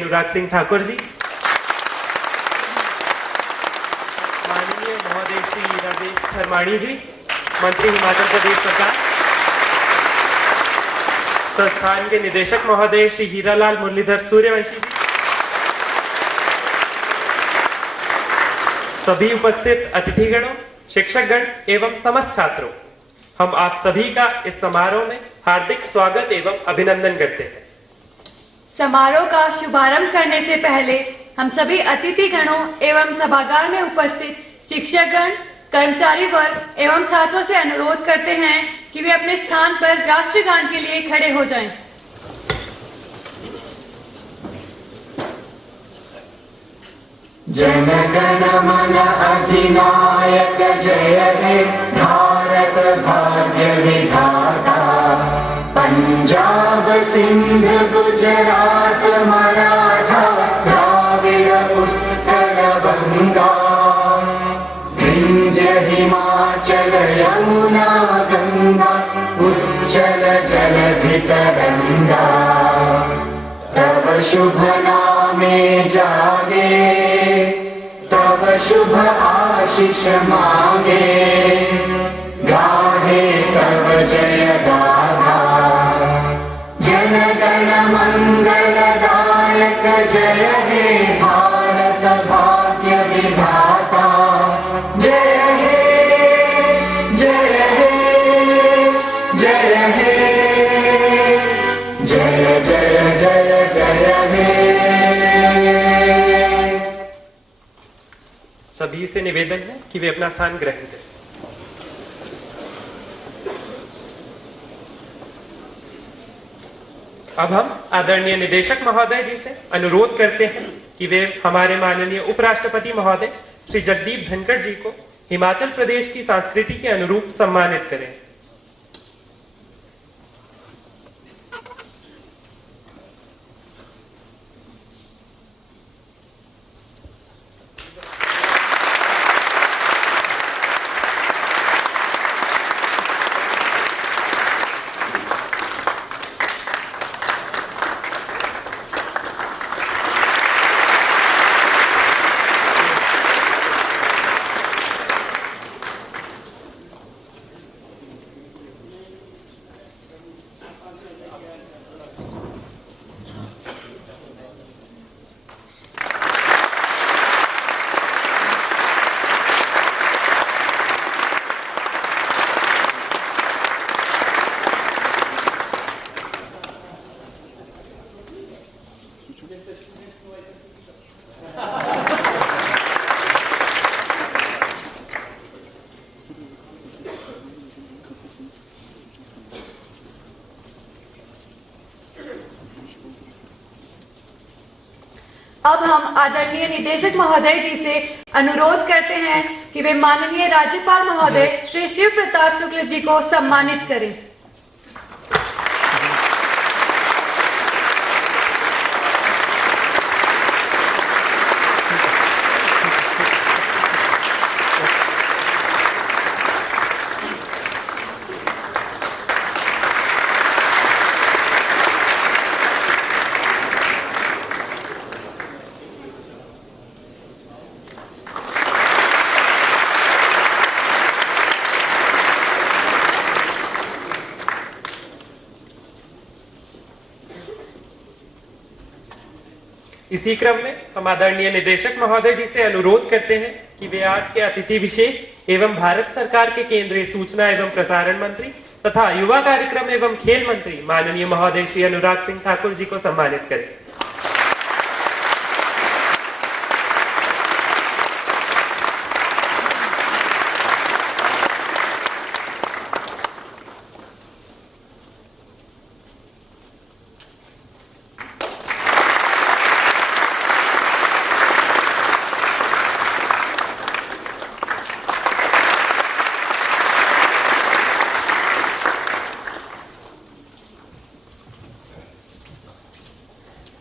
अनुराग सिंह ठाकुर जी, माननीय महोदय श्री राजेश धर्माणी जी, मंत्री हिमाचल प्रदेश सरकार, संस्थान के निदेशक महोदय श्री हीरालाल मुरलीधर सूर्यवंशी जी, सभी उपस्थित अतिथिगणों, शिक्षकगण एवं समस्त छात्रों, हम आप सभी का इस समारोह में हार्दिक स्वागत एवं अभिनंदन करते हैं। समारोह का शुभारंभ करने से पहले हम सभी अतिथि गणों एवं सभागार में उपस्थित शिक्षकगण, कर्मचारी वर्ग एवं छात्रों से अनुरोध करते हैं कि वे अपने स्थान पर राष्ट्रगान के लिए खड़े हो जाएं। जन गण मन अधिनायक जय हे भारत भाग्य विधाता, पंजाब सिंध गुजरात मराठा द्राविड़ उत्कल बंगा, विंध्य हिमाचल यमुना गंगा उच्चल जलधि तरंगा, तब शुभ नामे जागे, तब शुभ आशीष मांगे, गाहे तब जय गाथा, जन गण मंगलदायक जय हे भारत भाग्य विधाता, जय हे जय हे जय हे जय जय जय जय हे। सभी से निवेदन है कि वे अपना स्थान ग्रहण करें। अब हम आदरणीय निदेशक महोदय जी से अनुरोध करते हैं कि वे हमारे माननीय उपराष्ट्रपति महोदय श्री जगदीप धनखड़ जी को हिमाचल प्रदेश की संस्कृति के अनुरूप सम्मानित करें। अब हम आदरणीय निदेशक महोदय जी से अनुरोध करते हैं कि वे माननीय राज्यपाल महोदय श्री शिव प्रताप शुक्ल जी को सम्मानित करें। इसी क्रम में हम आदरणीय निदेशक महोदय जी से अनुरोध करते हैं कि वे आज के अतिथि विशेष एवं भारत सरकार के केंद्रीय सूचना एवं प्रसारण मंत्री तथा युवा कार्यक्रम एवं खेल मंत्री माननीय महोदय श्री अनुराग सिंह ठाकुर जी को सम्मानित करें।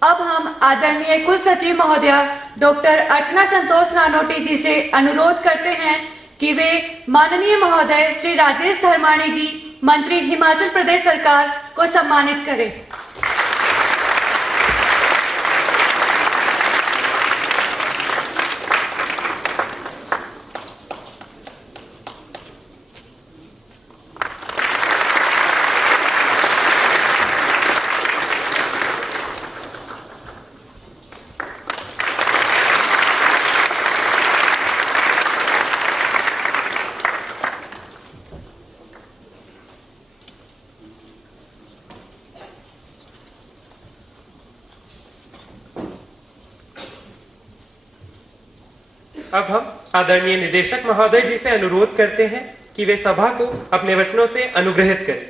अब हम आदरणीय कुल सचिव महोदया डॉक्टर अर्चना संतोष नानोटी जी से अनुरोध करते हैं कि वे माननीय महोदय श्री राजेश धर्माणी जी, मंत्री हिमाचल प्रदेश सरकार को सम्मानित करें। अब हम आदरणीय निदेशक महोदय जी से अनुरोध करते हैं कि वे सभा को अपने वचनों से अनुग्रहित करें।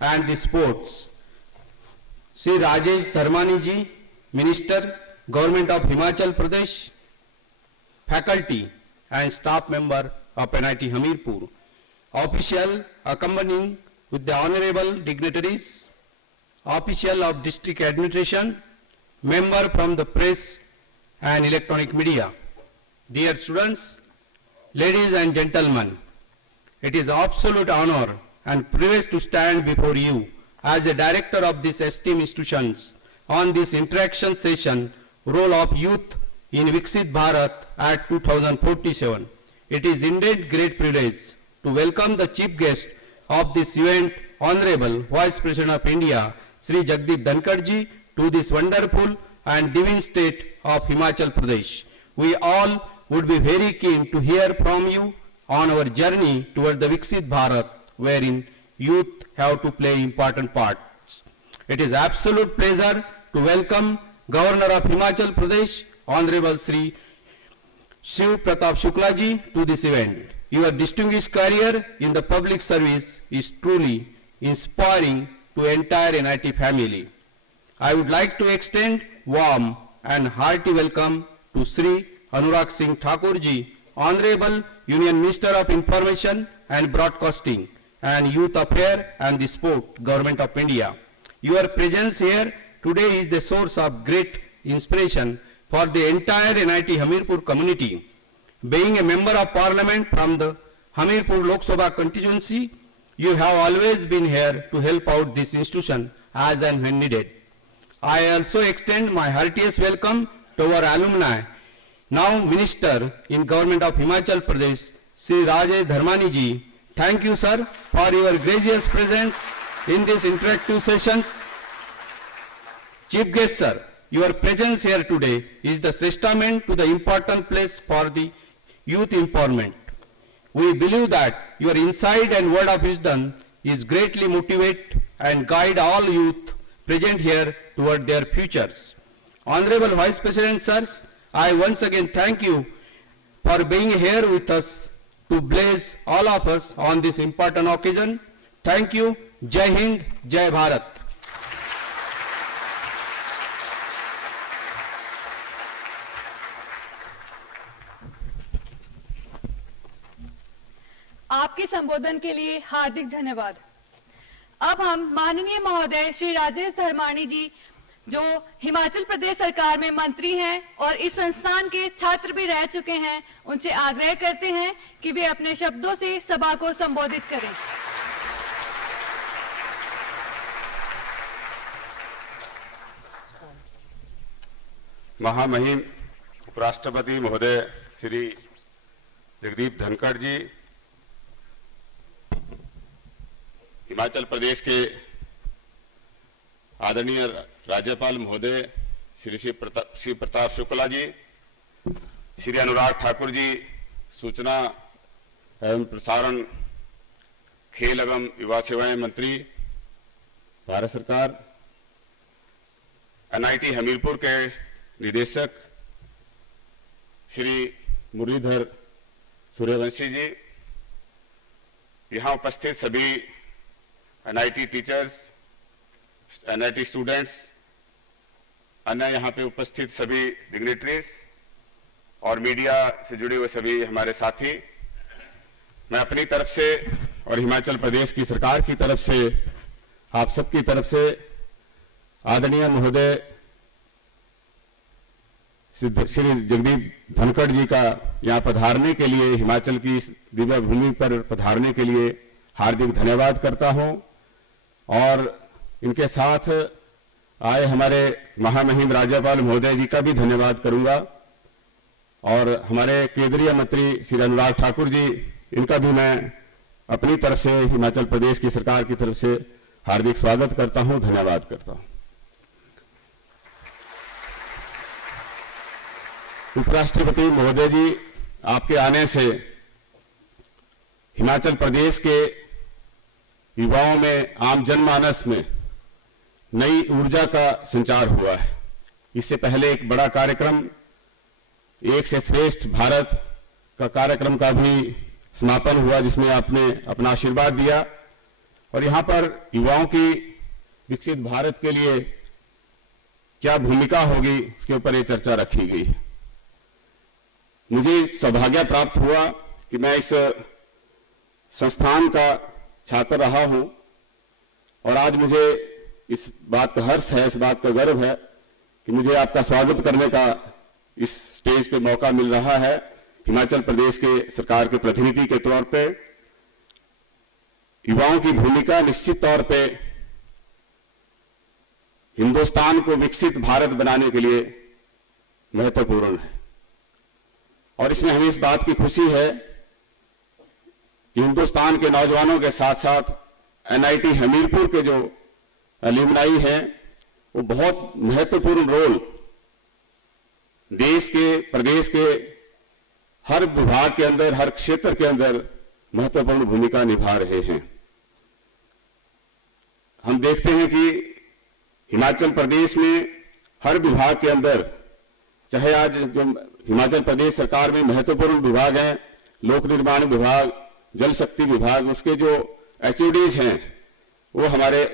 and the sports. Sri Rajesh Dharmani ji, Minister, Government of Himachal Pradesh, faculty and staff member of NIT Hamirpur, official accompanying with the honorable dignitaries, official of district administration, member from the press and electronic media. Dear students, ladies and gentlemen, it is absolute honor and privilege to stand before you as a director of this esteemed institutions on this interaction session, role of youth in Viksit Bharat at 2047. It is indeed great privilege to welcome the chief guest of this event, Honorable Vice President of India, Shri Jagdeep Dhankhar ji, to this wonderful and divine state of Himachal Pradesh. We all would be very keen to hear from you on our journey toward the Viksit Bharat, wherein youth have to play important parts. It is absolute pleasure to welcome Governor of Himachal Pradesh, Honorable Shri Shiv Pratap Shukla ji, to this event. Your distinguished career in the public service is truly inspiring to entire NIT family. I would like to extend warm and hearty welcome to Shri Anurag Singh Thakur ji, Honorable Union Minister of Information and Broadcasting and Youth Affairs and the Sport, Government of India. Your presence here today is the source of great inspiration for the entire NIT Hamirpur community. Being a member of Parliament from the Hamirpur Lok Sabha constituency, you have always been here to help out this institution as and when needed. I also extend my heartiest welcome to our alumni, now Minister in Government of Himachal Pradesh, Shri Rajesh Dharmani ji. Thank you, sir, for your gracious presence in these interactive sessions. Chief guest, sir, your presence here today is the testament to the important place for the youth empowerment. We believe that your insight and word of wisdom is greatly motivate and guide all youth present here toward their futures. Honorable Vice President, sirs, I once again thank you for being here with us to bless all of us on this important occasion. Thank you. Jai Hind, Jai Bharat. आपके संबोधन के लिए हार्दिक धन्यवाद। अब हम माननीय महोदय श्री राजेश धर्माणी जी, जो हिमाचल प्रदेश सरकार में मंत्री हैं और इस संस्थान के छात्र भी रह चुके हैं, उनसे आग्रह करते हैं कि वे अपने शब्दों से सभा को संबोधित करें। महामहिम उपराष्ट्रपति महोदय श्री जगदीप धनखड़ जी, हिमाचल प्रदेश के आदरणीय राज्यपाल महोदय श्री शिव प्रताप शुक्ला जी, श्री अनुराग ठाकुर जी, सूचना एवं प्रसारण, खेल एवं युवा सेवाएं मंत्री भारत सरकार, NIT हमीरपुर के निदेशक श्री मुरलीधर सूर्यवंशी जी, यहां उपस्थित सभी NIT टीचर्स, NIT स्टूडेंट्स, अन्य यहां पे उपस्थित सभी डिग्निटरीज और मीडिया से जुड़े हुए सभी हमारे साथी, मैं अपनी तरफ से और हिमाचल प्रदेश की सरकार की तरफ से आप सबकी तरफ से आदरणीय महोदय श्री जगदीप धनखड़ जी का यहां पधारने के लिए, हिमाचल की इस दिव्य भूमि पर पधारने के लिए हार्दिक धन्यवाद करता हूं और इनके साथ आए हमारे महामहिम राज्यपाल महोदय जी का भी धन्यवाद करूंगा और हमारे केंद्रीय मंत्री श्री अनुराग ठाकुर जी, इनका भी मैं अपनी तरफ से हिमाचल प्रदेश की सरकार की तरफ से हार्दिक स्वागत करता हूं, धन्यवाद करता हूं। उपराष्ट्रपति महोदय जी, आपके आने से हिमाचल प्रदेश के युवाओं में, आम जनमानस में नई ऊर्जा का संचार हुआ है। इससे पहले एक बड़ा कार्यक्रम, एक से श्रेष्ठ भारत का कार्यक्रम का भी समापन हुआ, जिसमें आपने अपना आशीर्वाद दिया और यहां पर युवाओं की विकसित भारत के लिए क्या भूमिका होगी, उसके ऊपर ये चर्चा रखी गई है। मुझे सौभाग्य प्राप्त हुआ कि मैं इस संस्थान का छात्र रहा हूं और आज मुझे इस बात का हर्ष है, इस बात का गर्व है कि मुझे आपका स्वागत करने का इस स्टेज पे मौका मिल रहा है। हिमाचल प्रदेश के सरकार के प्रतिनिधि के तौर पे युवाओं की भूमिका निश्चित तौर पे हिंदुस्तान को विकसित भारत बनाने के लिए महत्वपूर्ण है और इसमें हमें इस बात की खुशी है कि हिंदुस्तान के नौजवानों के साथ साथ NIT हमीरपुर के जो एल्यूमनाई हैं, वो बहुत महत्वपूर्ण रोल देश के, प्रदेश के हर विभाग के अंदर, हर क्षेत्र के अंदर महत्वपूर्ण भूमिका निभा रहे हैं। हम देखते हैं कि हिमाचल प्रदेश में हर विभाग के अंदर, चाहे आज जो हिमाचल प्रदेश सरकार में महत्वपूर्ण विभाग हैं, लोक निर्माण विभाग, जल शक्ति विभाग, उसके जो HODs हैं वो हमारे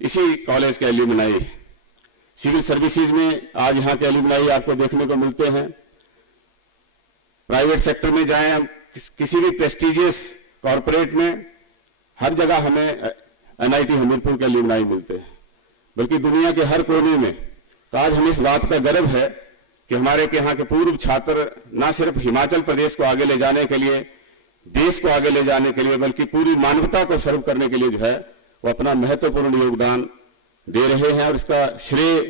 इसी कॉलेज के एल्यूमनाई हैं। सिविल सर्विसेज में आज यहां के एल्यूमनाई आपको देखने को मिलते हैं। प्राइवेट सेक्टर में जाएं, हम किसी भी प्रेस्टिजियस कॉर्पोरेट में, हर जगह हमें NIT हमीरपुर के एल्यूमनाई मिलते हैं, बल्कि दुनिया के हर कोने में। तो आज हमें इस बात का गर्व है कि हमारे के यहाँ के पूर्व छात्र न सिर्फ हिमाचल प्रदेश को आगे ले जाने के लिए, देश को आगे ले जाने के लिए, बल्कि पूरी मानवता को सर्व करने के लिए जो है वो अपना महत्वपूर्ण योगदान दे रहे हैं और इसका श्रेय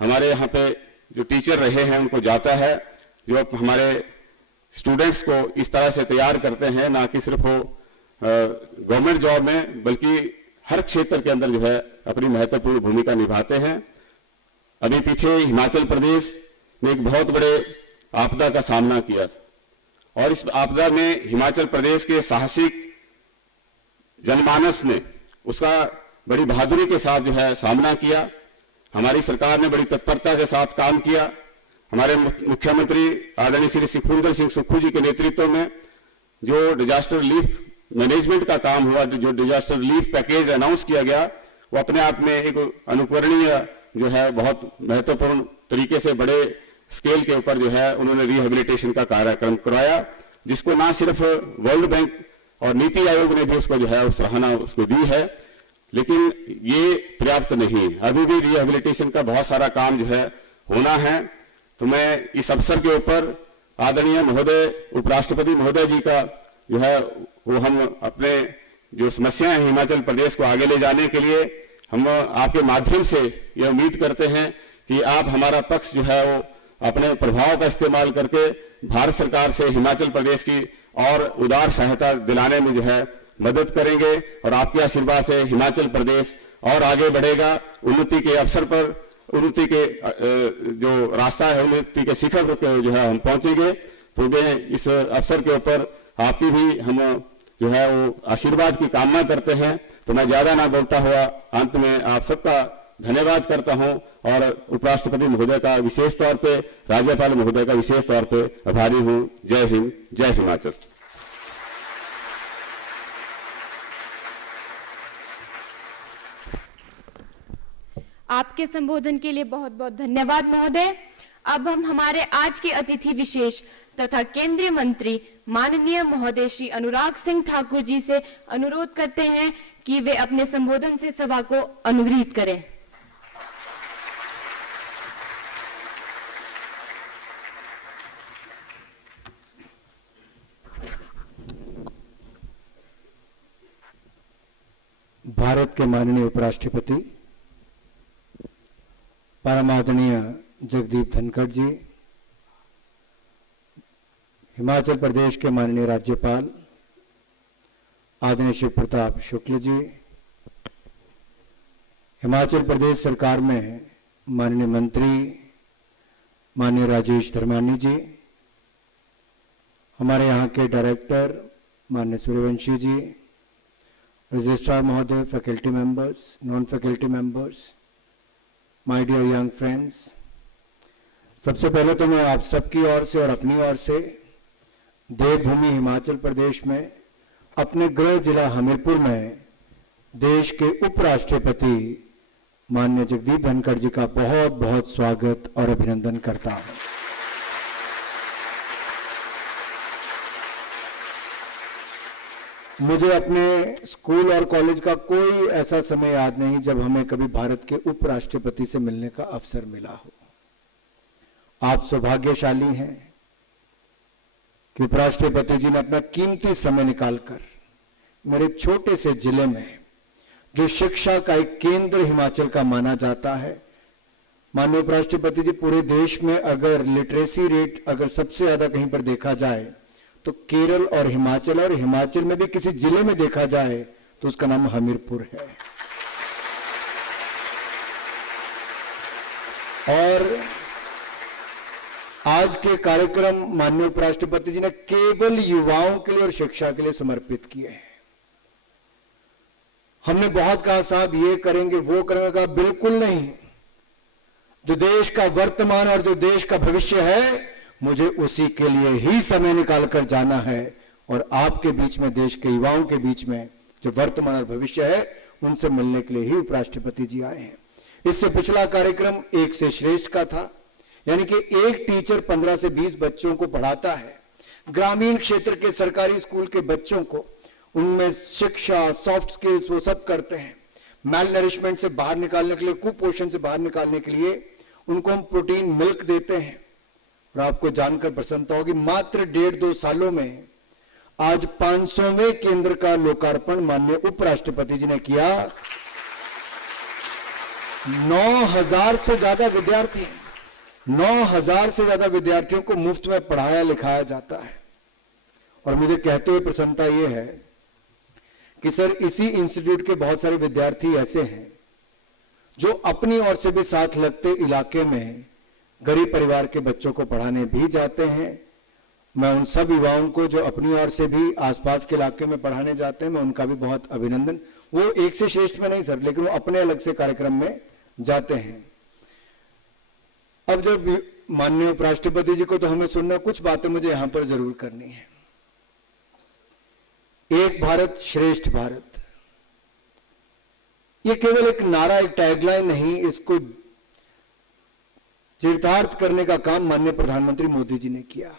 हमारे यहाँ पे जो टीचर रहे हैं उनको जाता है, जो हमारे स्टूडेंट्स को इस तरह से तैयार करते हैं, ना कि सिर्फ वो गवर्नमेंट जॉब में बल्कि हर क्षेत्र के अंदर जो है अपनी महत्वपूर्ण भूमिका निभाते हैं। अभी पीछे हिमाचल प्रदेश ने एक बहुत बड़े आपदा का सामना किया और इस आपदा में हिमाचल प्रदेश के साहसिक जनमानस ने उसका बड़ी बहादुरी के साथ जो है सामना किया। हमारी सरकार ने बड़ी तत्परता के साथ काम किया। हमारे मुख्यमंत्री आदरणीय श्री सुखविंदर सिंह सुक्खू जी के नेतृत्व में जो डिजास्टर रिलीफ मैनेजमेंट का काम हुआ, जो डिजास्टर रिलीफ पैकेज अनाउंस किया गया, वो अपने आप में एक अनुकरणीय जो है बहुत महत्वपूर्ण तरीके से बड़े स्केल के ऊपर जो है उन्होंने रिहेबिलिटेशन का कार्यक्रम करवाया, जिसको ना सिर्फ वर्ल्ड बैंक और नीति आयोग ने भी उसको जो है सराहना उसको दी है, लेकिन ये पर्याप्त नहीं। अभी भी रिहेबिलिटेशन का बहुत सारा काम जो है होना है। तो मैं इस अवसर के ऊपर आदरणीय महोदय, उपराष्ट्रपति महोदय जी का जो है वो हम अपने जो समस्याएं हैं हिमाचल प्रदेश को आगे ले जाने के लिए हम आपके माध्यम से यह उम्मीद करते हैं कि आप हमारा पक्ष जो है वो अपने प्रभाव का इस्तेमाल करके भारत सरकार से हिमाचल प्रदेश की और उदार सहायता दिलाने में जो है मदद करेंगे और आपके आशीर्वाद से हिमाचल प्रदेश और आगे बढ़ेगा, उन्नति के अवसर पर, उन्नति के जो रास्ता है उन्नति के शिखर पर जो है हम पहुंचेंगे। तो मैं इस अवसर के ऊपर आपकी भी हम जो है वो आशीर्वाद की कामना करते हैं। तो मैं ज्यादा ना बोलता हुआ अंत में आप सबका धन्यवाद करता हूं और उपराष्ट्रपति महोदय का विशेष तौर पे, राज्यपाल महोदय का विशेष तौर पे आभारी हूं। जय हिंद, जय हिमाचल। आपके संबोधन के लिए बहुत बहुत धन्यवाद महोदय। अब हम हमारे आज के अतिथि विशेष तथा केंद्रीय मंत्री माननीय महोदय श्री अनुराग सिंह ठाकुर जी से अनुरोध करते हैं कि वे अपने संबोधन से सभा को अनुग्रहित करें। भारत के माननीय उपराष्ट्रपति परम आदरणीय जगदीप धनखड़ जी, हिमाचल प्रदेश के माननीय राज्यपाल आदरणीय शिव प्रताप शुक्ल जी, हिमाचल प्रदेश सरकार में माननीय मंत्री माननीय राजेश धर्मानी जी, हमारे यहाँ के डायरेक्टर माननीय सूर्यवंशी जी, रजिस्ट्रार महोदय, faculty members, non faculty members, my dear young friends, सबसे पहले तो मैं आप सबकी ओर से और अपनी ओर से देवभूमि हिमाचल प्रदेश में अपने गृह जिला हमीरपुर में देश के उपराष्ट्रपति माननीय जगदीप धनखड़ जी का बहुत बहुत स्वागत और अभिनंदन करता हूं। मुझे अपने स्कूल और कॉलेज का कोई ऐसा समय याद नहीं जब हमें कभी भारत के उपराष्ट्रपति से मिलने का अवसर मिला हो। आप सौभाग्यशाली हैं कि उपराष्ट्रपति जी ने अपना कीमती समय निकालकर मेरे छोटे से जिले में, जो शिक्षा का एक केंद्र हिमाचल का माना जाता है, माननीय उपराष्ट्रपति जी, पूरे देश में अगर लिटरेसी रेट अगर सबसे ज्यादा कहीं पर देखा जाए तो केरल और हिमाचल में भी किसी जिले में देखा जाए तो उसका नाम हमीरपुर है। और आज के कार्यक्रम माननीय उपराष्ट्रपति जी ने केवल युवाओं के लिए और शिक्षा के लिए समर्पित किए हैं। हमने बहुत कहा साहब ये करेंगे वो करेंगे, कहा बिल्कुल नहीं। जो देश का वर्तमान और जो देश का भविष्य है, मुझे उसी के लिए ही समय निकालकर जाना है और आपके बीच में, देश के युवाओं के बीच में जो वर्तमान और भविष्य है, उनसे मिलने के लिए ही उपराष्ट्रपति जी आए हैं। इससे पिछला कार्यक्रम एक से श्रेष्ठ का था, यानी कि एक टीचर 15 से 20 बच्चों को पढ़ाता है, ग्रामीण क्षेत्र के सरकारी स्कूल के बच्चों को, उनमें शिक्षा, सॉफ्ट स्किल्स वो सब करते हैं। मैल नरिशमेंट से बाहर निकालने के लिए, कुपोषण से बाहर निकालने के लिए उनको हम प्रोटीन मिल्क देते हैं। और आपको जानकर प्रसन्नता होगी, मात्र 1.5-2 सालों में आज 500वें केंद्र का लोकार्पण माननीय उपराष्ट्रपति जी ने किया। 9,000 से ज्यादा विद्यार्थियों को मुफ्त में पढ़ाया लिखाया जाता है। और मुझे कहते हुए प्रसन्नता यह है कि सर, इसी इंस्टीट्यूट के बहुत सारे विद्यार्थी ऐसे हैं जो अपनी ओर से भी साथ लगते इलाके में गरीब परिवार के बच्चों को पढ़ाने भी जाते हैं। मैं उन सब युवाओं को जो अपनी ओर से भी आसपास के इलाके में पढ़ाने जाते हैं, मैं उनका भी बहुत अभिनंदन। वो एक से श्रेष्ठ में नहीं सर, लेकिन वो अपने अलग से कार्यक्रम में जाते हैं। अब जब माननीय उपराष्ट्रपति जी को तो हमें सुनना, कुछ बातें मुझे यहां पर जरूर करनी है। एक भारत श्रेष्ठ भारत, ये केवल एक नारा, एक टैगलाइन नहीं, इसको चरितार्थ करने का काम माननीय प्रधानमंत्री मोदी जी ने किया।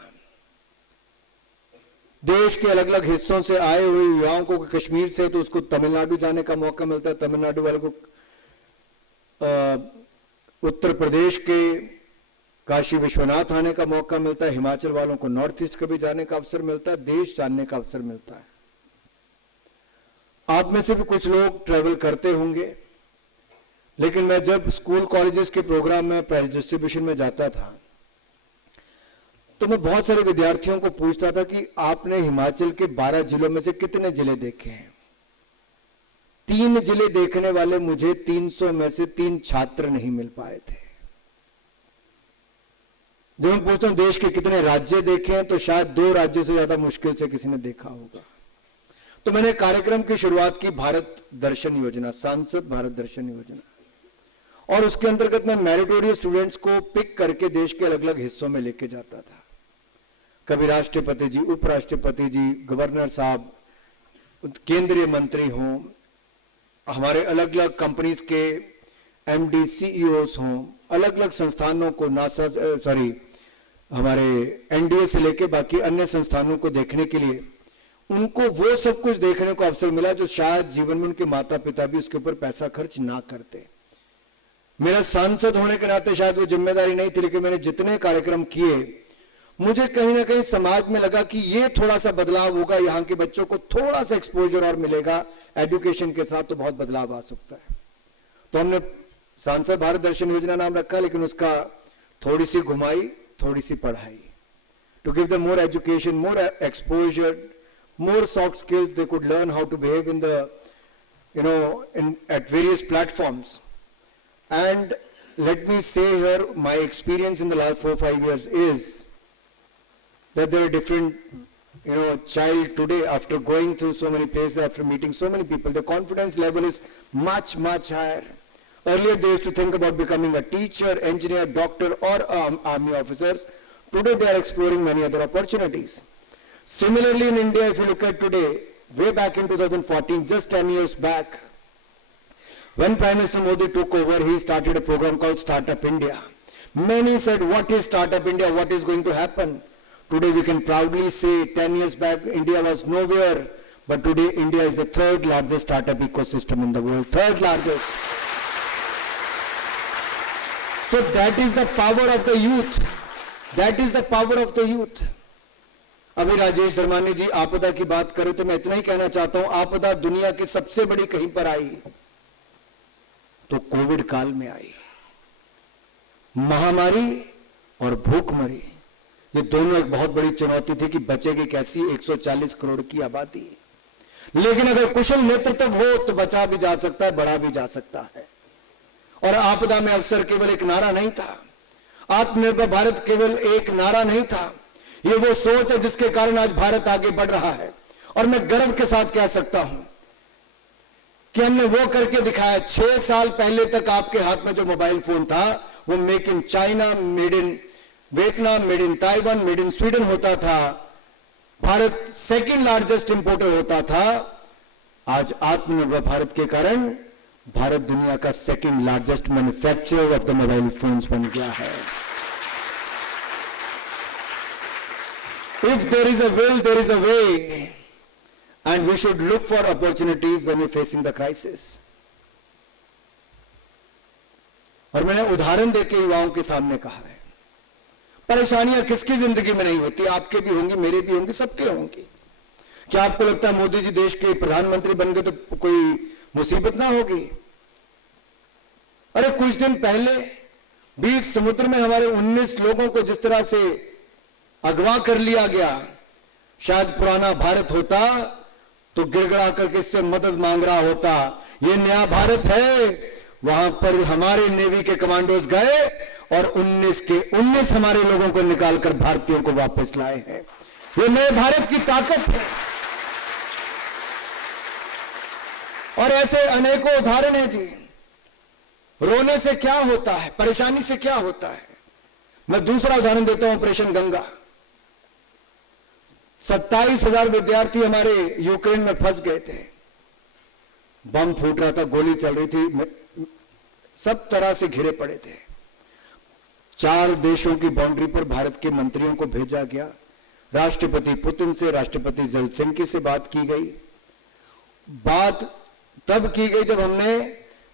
देश के अलग अलग हिस्सों से आए हुए युवाओं को, कश्मीर से तो उसको तमिलनाडु जाने का मौका मिलता है, तमिलनाडु वालों को उत्तर प्रदेश के काशी विश्वनाथ आने का मौका मिलता है, हिमाचल वालों को नॉर्थ ईस्ट कभी जाने का अवसर मिलता है, देश जानने का अवसर मिलता है। आप में से भी कुछ लोग ट्रैवल करते होंगे, लेकिन मैं जब स्कूल कॉलेजेस के प्रोग्राम में प्राइज डिस्ट्रीब्यूशन में जाता था तो मैं बहुत सारे विद्यार्थियों को पूछता था कि आपने हिमाचल के 12 जिलों में से कितने जिले देखे हैं। 3 जिले देखने वाले मुझे 300 में से 3 छात्र नहीं मिल पाए थे। जब मैं पूछता हूं देश के कितने राज्य देखे हैं, तो शायद 2 राज्यों से ज्यादा मुश्किल से किसी ने देखा होगा। तो मैंने कार्यक्रम की शुरुआत की भारत दर्शन योजना, सांसद भारत दर्शन योजना, और उसके अंतर्गत मैं मेरिटोरियस स्टूडेंट्स को पिक करके देश के अलग अलग हिस्सों में लेके जाता था। कभी राष्ट्रपति जी, उपराष्ट्रपति जी, गवर्नर साहब, केंद्रीय मंत्री हों, हमारे अलग अलग कंपनीज के एमडी, सीईओस हों, अलग अलग संस्थानों को, हमारे एनडीए से लेके बाकी अन्य संस्थानों को देखने के लिए उनको वो सब कुछ देखने को अवसर मिला जो शायद जीवन में उनके माता पिता भी उसके ऊपर पैसा खर्च ना करते। मेरा सांसद होने के नाते शायद वो जिम्मेदारी नहीं थी, लेकिन मैंने जितने कार्यक्रम किए, मुझे कहीं ना कहीं समाज में लगा कि ये थोड़ा सा बदलाव होगा, यहां के बच्चों को थोड़ा सा एक्सपोजर और मिलेगा एजुकेशन के साथ, तो बहुत बदलाव आ सकता है। तो हमने सांसद भारत दर्शन योजना नाम रखा, लेकिन उसका थोड़ी सी घुमाई, थोड़ी सी पढ़ाई, to give them more education, more exposure, more soft skills. They could learn how to behave in the, at various platforms. And let me say here, my experience in the last 4-5 years is that there are different, child today, after going through so many places, after meeting so many people, the confidence level is much, much higher. Earlier they used to think about becoming a teacher, engineer, doctor, or army officers. Today they are exploring many other opportunities. Similarly in India, if you look at today, way back in 2014, just 10 years back, when Prime Minister Modi took over, he started a program called Startup India. Many said, what is Startup India? What is going to happen? Today we can proudly say, 10 years back, India was nowhere, but today India is the third largest startup ecosystem in the world. Third largest. So that is the power of the youth. That is the power of the youth. अभी राजेश धर्मानी जी आपदा की बात करें तो मैं इतना ही कहना चाहता हूं, आपदा दुनिया की सबसे बड़ी कहीं पर आई तो कोविड काल में आई। महामारी और भूखमरी, ये दोनों एक बहुत बड़ी चुनौती थी कि बचेगी कैसी 140 करोड़ की आबादी। लेकिन अगर कुशल नेतृत्व हो तो बचा भी जा सकता है, बढ़ा भी जा सकता है। और आपदा में अवसर केवल एक नारा नहीं था, आत्मनिर्भर भारत केवल एक नारा नहीं था, ये वो सोच है जिसके कारण आज भारत आगे बढ़ रहा है। और मैं गर्व के साथ कह सकता हूं कि हमने वो करके दिखाया। 6 साल पहले तक आपके हाथ में जो मोबाइल फोन था वो make in China, made in Vietnam, made in Taiwan, made in Sweden होता था। भारत सेकंड लार्जेस्ट इंपोर्टर होता था। आज आत्मनिर्भर भारत के कारण भारत दुनिया का second largest manufacturer of the mobile phones बन गया है। If there is a will, there is a way, and we should look for opportunities when we're facing the crisis. और मैंने उदाहरण देके युवाओं के सामने कहा है, परेशानियां किसकी जिंदगी में नहीं होती, आपके भी होंगी, मेरे भी होंगी, सबके होंगी। क्या आपको लगता है मोदी जी देश के प्रधानमंत्री बन गए तो कोई मुसीबत ना होगी? अरे कुछ दिन पहले बीच समुद्र में हमारे 19 लोगों को जिस तरह से अगवा कर लिया गया, शायद पुराना भारत होता तो गिड़गिड़ा करके इससे मदद मांग रहा होता। ये नया भारत है, वहां पर हमारे नेवी के कमांडोज गए और 19 के 19 हमारे लोगों को निकालकर भारतीयों को वापस लाए हैं। ये नए भारत की ताकत है। और ऐसे अनेकों उदाहरण हैं जी। रोने से क्या होता है, परेशानी से क्या होता है। मैं दूसरा उदाहरण देता हूं, ऑपरेशन गंगा। 27,000 विद्यार्थी हमारे यूक्रेन में फंस गए थे। बम फूट रहा था, गोली चल रही थी, सब तरह से घिरे पड़े थे। 4 देशों की बाउंड्री पर भारत के मंत्रियों को भेजा गया। राष्ट्रपति पुतिन से, राष्ट्रपति जेलसिंकी से बात की गई। बात तब की गई जब हमने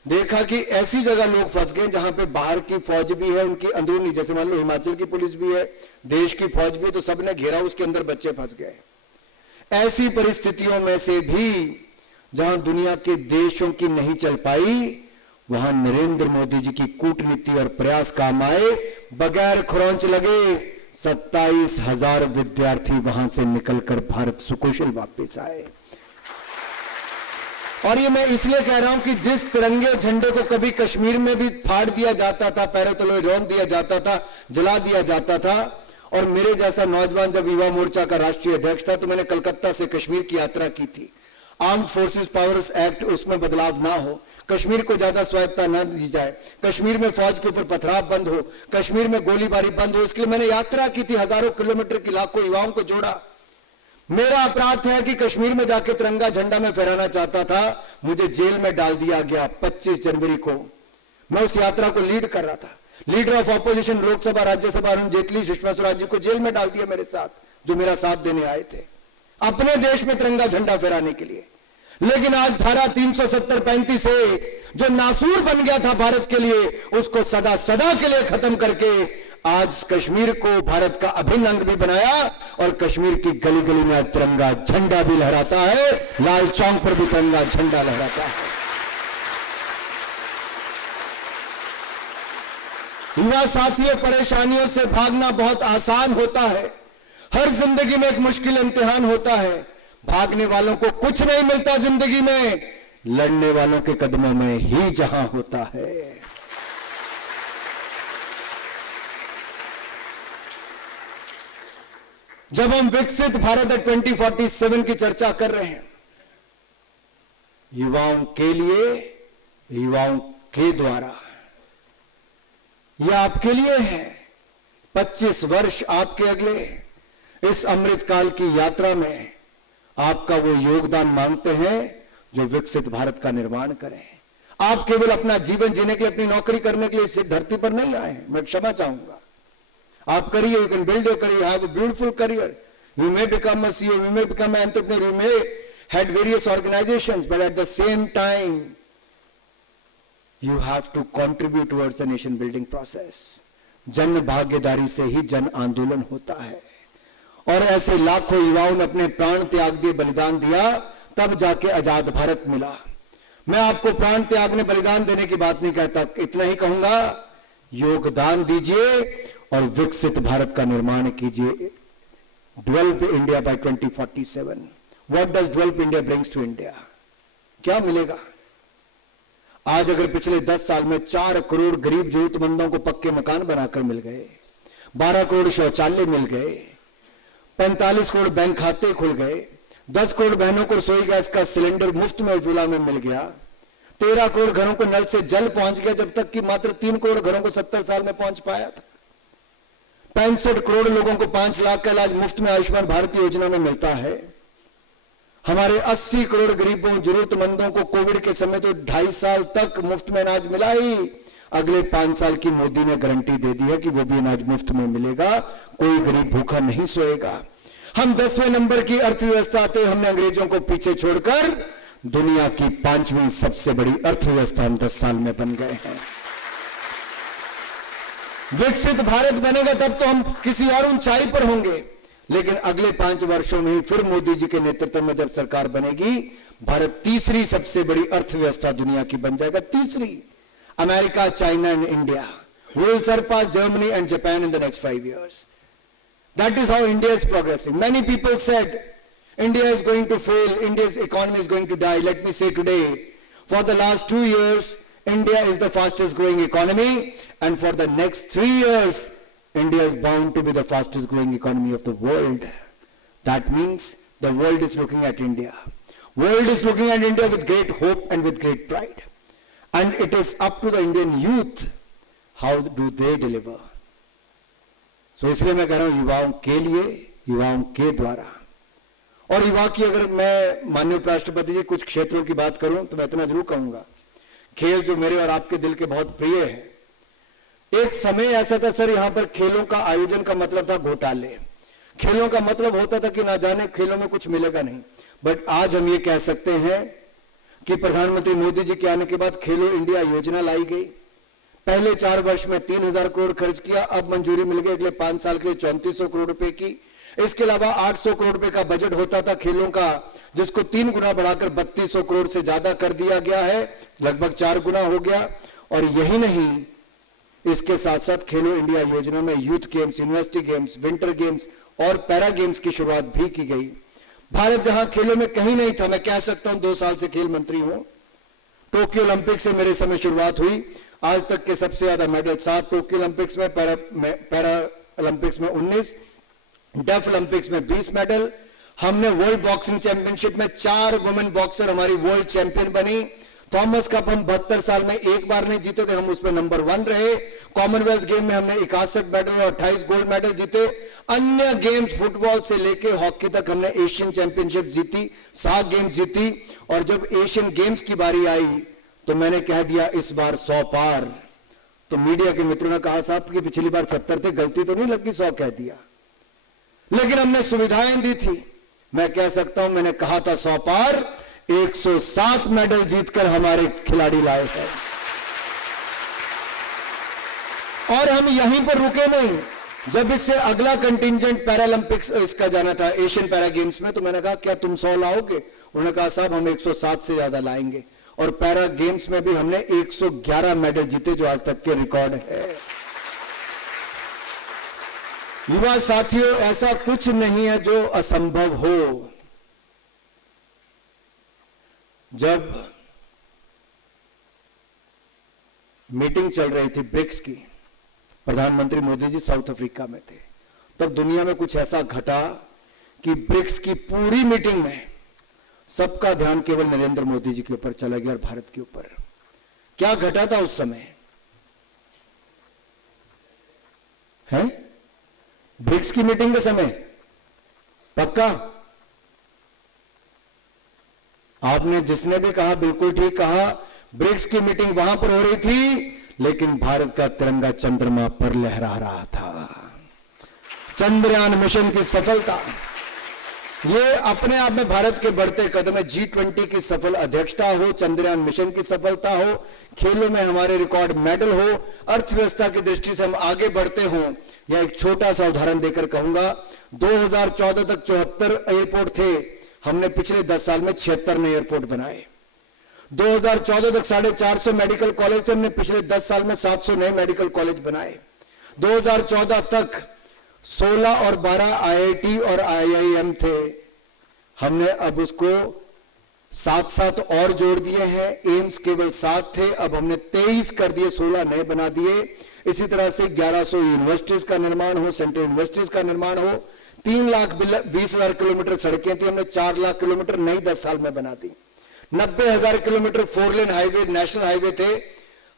देखा कि ऐसी जगह लोग फंस गए जहां पे बाहर की फौज भी है, उनकी अंदरूनी, जैसे मान लो हिमाचल की पुलिस भी है, देश की फौज भी है, तो सबने घेरा, उसके अंदर बच्चे फंस गए। ऐसी परिस्थितियों में से भी जहां दुनिया के देशों की नहीं चल पाई, वहां नरेंद्र मोदी जी की कूटनीति और प्रयास काम आए। बगैर खरोंच लगे 27,000 विद्यार्थी वहां से निकलकर भारत सुकुशल वापस आए। और ये मैं इसलिए कह रहा हूं कि जिस तिरंगे झंडे को कभी कश्मीर में भी फाड़ दिया जाता था, पैरों तले रौंद दिया जाता था, जला दिया जाता था, और मेरे जैसा नौजवान जब युवा मोर्चा का राष्ट्रीय अध्यक्ष था तो मैंने कलकत्ता से कश्मीर की यात्रा की थी। आर्म फोर्सेस पावर्स एक्ट, उसमें बदलाव ना हो, कश्मीर को ज्यादा स्वायत्ता न दी जाए, कश्मीर में फौज के ऊपर पथराव बंद हो, कश्मीर में गोलीबारी बंद हो, इसके लिए मैंने यात्रा की थी। हजारों किलोमीटर की, लाखों युवाओं को जोड़ा। मेरा अपराध है कि कश्मीर में जाकर तिरंगा झंडा में फहराना चाहता था, मुझे जेल में डाल दिया गया 25 जनवरी को। मैं उस यात्रा को लीड कर रहा था। Leader of opposition Lok Sabha Rajya Sabha Arun Jaitley, Sushma Swaraj ji को जेल में डाल दिया मेरे साथ, जो मेरा साथ देने आए थे अपने देश में तिरंगा झंडा फहराने के लिए। लेकिन आज धारा 370-35 से जो नासूर बन गया था भारत के लिए, उसको सदा सदा के लिए खत्म करके आज कश्मीर को भारत का अभिन्न अंग भी बनाया, और कश्मीर की गली गली में तिरंगा झंडा भी लहराता है, लाल चौक पर भी तिरंगा झंडा लहराता है। युवा साथियों, परेशानियों से भागना बहुत आसान होता है। हर जिंदगी में एक मुश्किल इम्तिहान होता है। भागने वालों को कुछ नहीं मिलता जिंदगी में, लड़ने वालों के कदमों में ही जहां होता है। जब हम विकसित भारत 2047 की चर्चा कर रहे हैं, युवाओं के लिए, युवाओं के द्वारा, यह आपके लिए है। 25 वर्ष आपके अगले इस अमृतकाल की यात्रा में आपका वो योगदान मांगते हैं जो विकसित भारत का निर्माण करें। आप केवल अपना जीवन जीने के लिए, अपनी नौकरी करने के लिए इस धरती पर नहीं आए हैं, मैं क्षमा चाहूंगा। आप करिए, you can build your career, have a beautiful career, you may become a CEO, you may become an entrepreneur, you may had various organisations, but at the same time you have to contribute towards the nation building process. जन भागीदारी से ही जन आंदोलन होता है, और ऐसे लाखों युवाओं ने अपने प्राण त्याग दिए, बलिदान दिया, तब जाके आजाद भारत मिला। मैं आपको प्राण त्यागने, बलिदान देने की बात नहीं कहता, इतना ही कहूंगा, योगदान दीजिए और विकसित भारत का निर्माण कीजिए। Develop India by 2047। What does develop India brings to India? क्या मिलेगा? आज अगर पिछले 10 साल में 4 करोड़ गरीब जरूरतमंदों को पक्के मकान बनाकर मिल गए, 12 करोड़ शौचालय मिल गए, 45 करोड़ बैंक खाते खुल गए, 10 करोड़ बहनों को रसोई गैस का सिलेंडर मुफ्त में उज्ज्वला में मिल गया, 13 करोड़ घरों को नल से जल पहुंच गया, जब तक कि मात्र 3 करोड़ घरों को 70 साल में पहुंच पाया था। 65 करोड़ लोगों को 5 लाख का इलाज मुफ्त में आयुष्मान भारत योजना में मिलता है। हमारे 80 करोड़ गरीबों, जरूरतमंदों को कोविड के समय तो 2.5 साल तक मुफ्त में अनाज मिला ही। अगले 5 साल की मोदी ने गारंटी दे दी है कि वो भी अनाज मुफ्त में मिलेगा, कोई गरीब भूखा नहीं सोएगा। हम 10वें नंबर की अर्थव्यवस्था थे, हमने अंग्रेजों को पीछे छोड़कर दुनिया की 5वीं सबसे बड़ी अर्थव्यवस्था हम 10 साल में बन गए हैं। विकसित भारत बनेगा तब तो हम किसी और ऊंचाई पर होंगे, लेकिन अगले 5 वर्षों में ही फिर मोदी जी के नेतृत्व में जब सरकार बनेगी, भारत तीसरी सबसे बड़ी अर्थव्यवस्था दुनिया की बन जाएगा। तीसरी। America, China and India will surpass Germany and Japan in the next 5 years. That is how India is progressing. Many people said India is going to fail, India's economy is going to die. Let me say today, for the last 2 years, India is the fastest growing economy, and for the next 3 years, India is bound to be the fastest growing economy of the world. That means the world is looking at India. World is looking at India with great hope and with great pride. And it is up to the Indian youth, how do they deliver? So इसलिए मैं कह रहा हूं, युवाओं के लिए, युवाओं के द्वारा। और युवा की अगर मैं माननीय उपराष्ट्रपति जी कुछ क्षेत्रों की बात करूं तो मैं इतना जरूर कहूंगा, खेल जो मेरे और आपके दिल के बहुत प्रिय है। एक समय ऐसा था सर, यहां पर खेलों का आयोजन का मतलब था घोटाले। खेलों का मतलब होता था कि ना जाने खेलों में कुछ मिलेगा नहीं। बट आज हम ये कह सकते हैं कि प्रधानमंत्री मोदी जी के आने के बाद खेलो इंडिया योजना लाई गई। पहले 4 वर्ष में 3000 करोड़ खर्च किया, अब मंजूरी मिल गई अगले 5 साल के लिए 3400 करोड़ रुपए की। इसके अलावा 800 करोड़ रुपए का बजट होता था खेलों का, जिसको 3 गुना बढ़ाकर 3200 करोड़ से ज्यादा कर दिया गया है, लगभग 4 गुना हो गया। और यही नहीं, इसके साथ साथ खेलो इंडिया योजना में youth games, university games, winter games और पैरा गेम्स की शुरुआत भी की गई। भारत जहां खेलों में कहीं नहीं था, मैं कह सकता हूं 2 साल से खेल मंत्री हूं। टोक्यो ओलंपिक से मेरे समय शुरुआत हुई, आज तक के सबसे ज्यादा मेडल 7 टोक्यो ओलंपिक्स में, पैरा ओलंपिक्स में 19, डेफ ओलंपिक्स में 20 मेडल। हमने वर्ल्ड बॉक्सिंग चैंपियनशिप में 4 वुमेन बॉक्सर हमारी वर्ल्ड चैंपियन बनी। थॉमस कप हम 72 साल में एक बार नहीं जीते थे, हम उसमें नंबर 1 रहे। कॉमनवेल्थ गेम में हमने 61 मेडल और 28 गोल्ड मेडल जीते। अन्य गेम्स फुटबॉल से लेकर हॉकी तक हमने एशियन चैंपियनशिप जीती, 7 गेम्स जीती। और जब एशियन गेम्स की बारी आई तो मैंने कह दिया इस बार 100 पार। तो मीडिया के मित्रों ने कहा साहब कि पिछली बार 70 थे, गलती तो नहीं लगी, 100 कह दिया। लेकिन हमने सुविधाएं दी थी। मैं कह सकता हूं, मैंने कहा था 100 पार, 107 मेडल जीतकर हमारे खिलाड़ी लाए हैं। और हम यहीं पर रुके नहीं। जब इससे अगला कंटिंजेंट पैरालंपिक्स इसका जाना था, एशियन पैरा गेम्स में, तो मैंने कहा क्या तुम 100 लाओगे? उन्होंने कहा साहब हम 107 से ज्यादा लाएंगे। और पैरा गेम्स में भी हमने 111 मेडल जीते, जो आज तक के रिकॉर्ड है। युवा साथियों, ऐसा कुछ नहीं है जो असंभव हो। जब मीटिंग चल रही थी ब्रिक्स की, प्रधानमंत्री मोदी जी साउथ अफ्रीका में थे, तब दुनिया में कुछ ऐसा घटा कि ब्रिक्स की पूरी मीटिंग में सबका ध्यान केवल नरेंद्र मोदी जी के ऊपर चला गया और भारत के ऊपर। क्या घटा था उस समय? है ब्रिक्स की मीटिंग के समय? पक्का? आपने जिसने भी कहा बिल्कुल ठीक कहा। ब्रिक्स की मीटिंग वहां पर हो रही थी, लेकिन भारत का तिरंगा चंद्रमा पर लहरा रहा था। चंद्रयान मिशन की सफलता, ये अपने आप में भारत के बढ़ते कदम है। G20 की सफल अध्यक्षता हो, चंद्रयान मिशन की सफलता हो, खेलों में हमारे रिकॉर्ड मेडल हो, अर्थव्यवस्था की दृष्टि से हम आगे बढ़ते हों। या एक छोटा सा उदाहरण देकर कहूंगा, 2014 तक 74 एयरपोर्ट थे, हमने पिछले 10 साल में 76 नए एयरपोर्ट बनाए। 2014 तक 450 मेडिकल कॉलेज थे, हमने पिछले 10 साल में 700 नए मेडिकल कॉलेज बनाए। 2014 तक 16 और 12 IIT और IIM थे, हमने अब उसको 7 और जोड़ दिए हैं। एम्स केवल 7 थे, अब हमने 23 कर दिए, 16 नए बना दिए। इसी तरह से 1100 यूनिवर्सिटीज का निर्माण हो, सेंट्रल यूनिवर्सिटीज का निर्माण हो। 3,20,000 किलोमीटर सड़कें थी, हमने 4 लाख किलोमीटर नई 10 साल में बना दी। 90,000 kilometre 4 lane highway, national highway थे,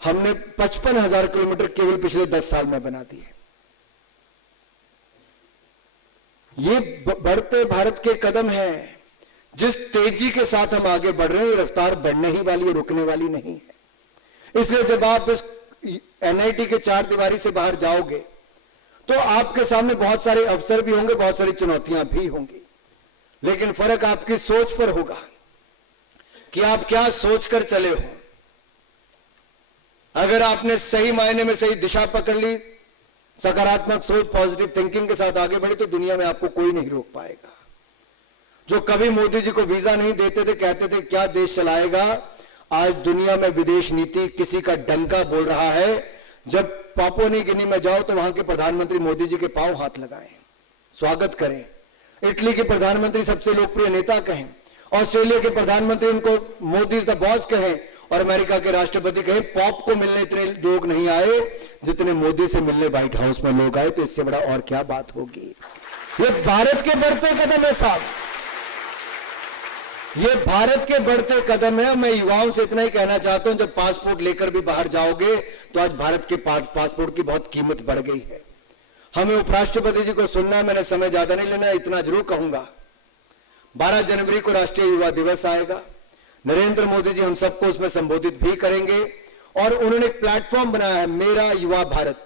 हमने 55,000 किलोमीटर केवल पिछले 10 साल में बना दिए। ये बढ़ते भारत के कदम हैं। जिस तेजी के साथ हम आगे बढ़ रहे हैं, ये रफ्तार बढ़ने ही वाली है, रुकने वाली नहीं है। इसलिए जब आप इस NIT के 4 दीवारी से बाहर जाओगे, तो आपके सामने बहुत सारे अवसर भी होंगे, बहुत सारी चुनौतियां भी होंगी, लेकिन फर्क आपकी सोच पर होगा कि आप क्या सोचकर चले हो। अगर आपने सही मायने में सही दिशा पकड़ ली, सकारात्मक सोच, पॉजिटिव थिंकिंग के साथ आगे बढ़े, तो दुनिया में आपको कोई नहीं रोक पाएगा। जो कभी मोदी जी को वीजा नहीं देते थे, कहते थे क्या देश चलाएगा, आज दुनिया में विदेश नीति किसी का डंका बोल रहा है। जब पापुआ न्यू गिनी में जाओ तो वहां के प्रधानमंत्री मोदी जी के पांव हाथ लगाएं, स्वागत करें। इटली के प्रधानमंत्री सबसे लोकप्रिय नेता कहें, ऑस्ट्रेलिया के प्रधानमंत्री उनको मोदी इज द बॉस कहें, और अमेरिका के राष्ट्रपति कहें पॉप को मिलने इतने लोग नहीं आए जितने मोदी से मिलने व्हाइट हाउस में लोग आए। तो इससे बड़ा और क्या बात होगी। ये भारत के बढ़ते कदम है साहब, ये भारत के बढ़ते कदम है। मैं युवाओं से इतना ही कहना चाहता हूं, जब पासपोर्ट लेकर भी बाहर जाओगे तो आज भारत के पासपोर्ट की बहुत कीमत बढ़ गई है। हमें उपराष्ट्रपति जी को सुनना है, मैंने समय ज्यादा नहीं लेना, इतना जरूर कहूंगा। 12 जनवरी को राष्ट्रीय युवा दिवस आएगा। नरेंद्र मोदी जी हम सबको उसमें संबोधित भी करेंगे, और उन्होंने एक प्लेटफॉर्म बनाया है, मेरा युवा भारत।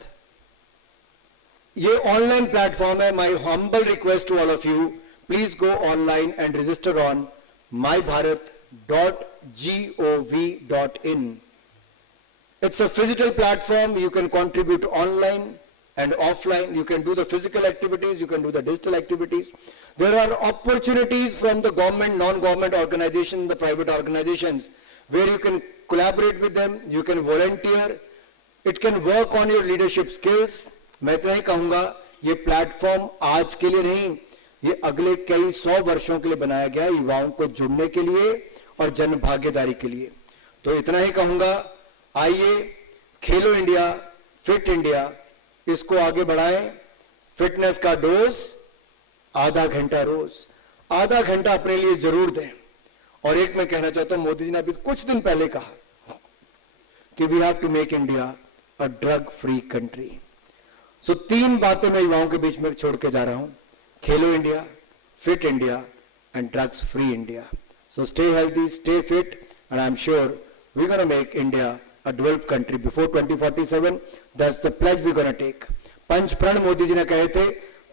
ये ऑनलाइन प्लेटफॉर्म है। My humble request to all of you, please go online and register on mybharat.gov.in. It's a physical platform. You can contribute online and offline. You can do the physical activities, you can do the digital activities. There are opportunities from the government, non-government organizations, the private organizations, where you can collaborate with them, you can volunteer. It can work on your leadership skills. मैं इतना ही कहूंगा, ये platform आज के लिए नहीं, ये अगले कई 100 वर्षों के लिए बनाया गया है, युवाओं को जुड़ने के लिए और जन भागीदारी के लिए। तो इतना ही कहूंगा, आइए खेलो इंडिया, फिट इंडिया, इसको आगे बढ़ाएं। फिटनेस का डोज आधा घंटा रोज, आधा घंटा अपने लिए जरूर दें। और एक मैं कहना चाहता हूं, मोदी जी ने अभी कुछ दिन पहले कहा कि we have to make India a drug free country. So 3 बातें मैं युवाओं के बीच में छोड़ के जा रहा हूं, Khelo India, fit India and drugs free India. So stay healthy, stay fit, and I am sure we gonna make India a developed country before 2047. That's the pledge we're going to take. 5 प्रण मोदी जी ने कहे थे,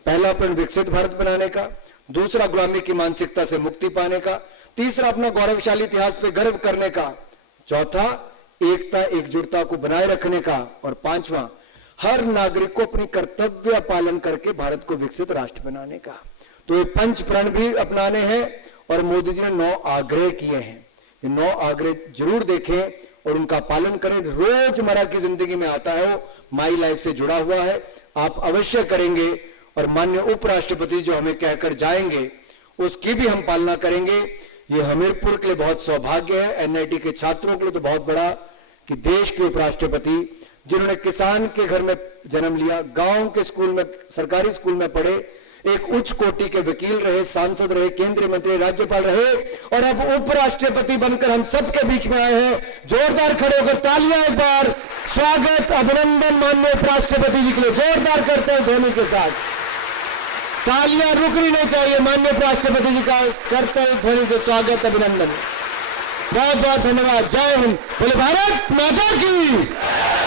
पहला प्रण विकसित भारत बनाने का, दूसरा गुलामी की मानसिकता से मुक्ति पाने का, तीसरा अपना गौरवशाली इतिहास पे गर्व करने का, चौथा एकता एकजुटता को बनाए रखने का, और 5वां हर नागरिक को अपनी कर्तव्य पालन करके भारत को विकसित राष्ट्र बनाने का। तो ये 5 प्रण भी अपनाने हैं, और मोदी जी ने 9 आग्रह किए हैं। ये 9 आग्रह जरूर देखें और उनका पालन करें। रोजमर्रा की जिंदगी में आता है, वो माई लाइफ से जुड़ा हुआ है, आप अवश्य करेंगे और माननीय उपराष्ट्रपति जो हमें कहकर जाएंगे उसकी भी हम पालना करेंगे। ये हमीरपुर के लिए बहुत सौभाग्य है, एनआईटी के छात्रों के लिए तो बहुत बड़ा कि देश के उपराष्ट्रपति जिन्होंने किसान के घर में जन्म लिया, गांव के स्कूल में, सरकारी स्कूल में पढ़े, एक उच्च कोटि के वकील रहे, सांसद रहे, केंद्रीय मंत्री, राज्यपाल रहे और अब उपराष्ट्रपति बनकर हम सबके बीच में आए हैं। जोरदार खड़े होकर तालियां एक बार स्वागत, अभिनंदन माननीय उपराष्ट्रपति जी के लिए जोरदार करते हैं ध्वनि के साथ। तालियां रुकनी नहीं चाहिए, माननीय उपराष्ट्रपति जी का करते हैं ध्वनि से स्वागत, अभिनंदन। बहुत बहुत धन्यवाद। जय हिंद। बोले भारत माता की,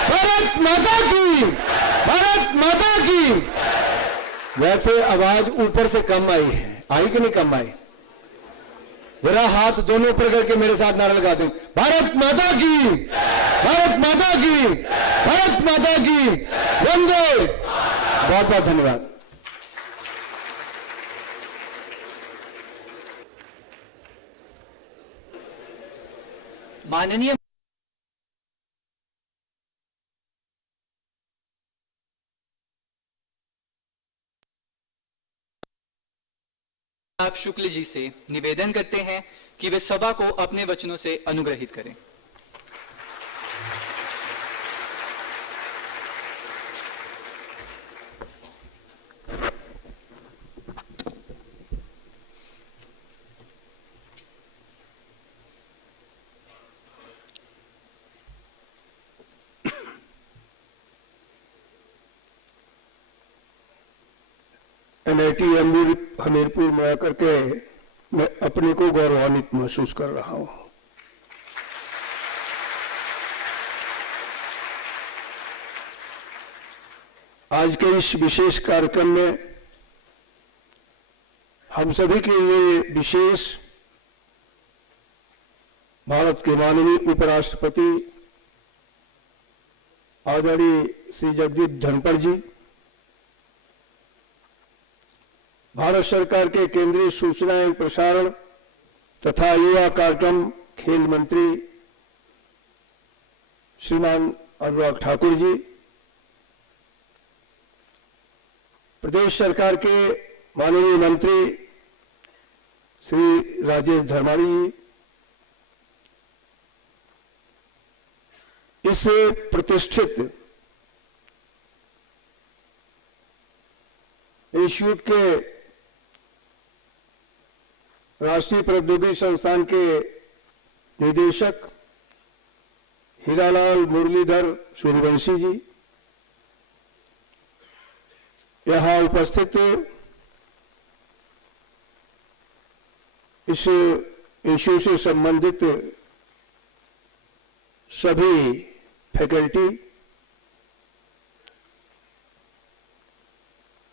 भारत माता की, भारत माता की। वैसे आवाज ऊपर से कम आई है, आई कि नहीं कम आई? जरा हाथ दोनों ऊपर करके मेरे साथ नारा लगा दें, भारत माता की, भारत माता की, भारत माता की, वंदे। बहुत बहुत धन्यवाद। माननीय आप शुक्ल जी से निवेदन करते हैं कि वे सभा को अपने वचनों से अनुग्रहित करें। NIT हमीरपुर में आकर के मैं अपने को गौरवान्वित महसूस कर रहा हूं। आज के इस विशेष कार्यक्रम में हम सभी के लिए विशेष भारत के माननीय उपराष्ट्रपति आदरणीय श्री जगदीप धनखड़ जी, भारत सरकार के केंद्रीय सूचना एवं प्रसारण तथा युवा कार्यक्रम खेल मंत्री श्रीमान अनुराग ठाकुर जी, प्रदेश सरकार के माननीय मंत्री श्री राजेश धर्माणी जी, इस प्रतिष्ठित इंस्टीट्यूट के राष्ट्रीय प्रौद्योगिकी संस्थान के निदेशक हीरालाल मुरलीधर सूर्यवंशी जी, यहां उपस्थित इस इंस्टीट्यूट से संबंधित सभी फैकल्टी,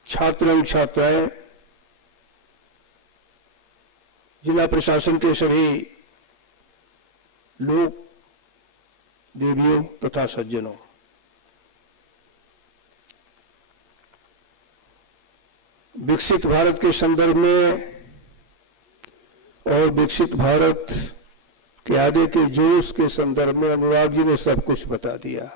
छात्र एवं छात्राएं, जिला प्रशासन के सभी लोग, देवियों तथा सज्जनों, विकसित भारत के संदर्भ में और विकसित भारत के आगे के जोश के संदर्भ में अनुराग जी ने सब कुछ बता दिया।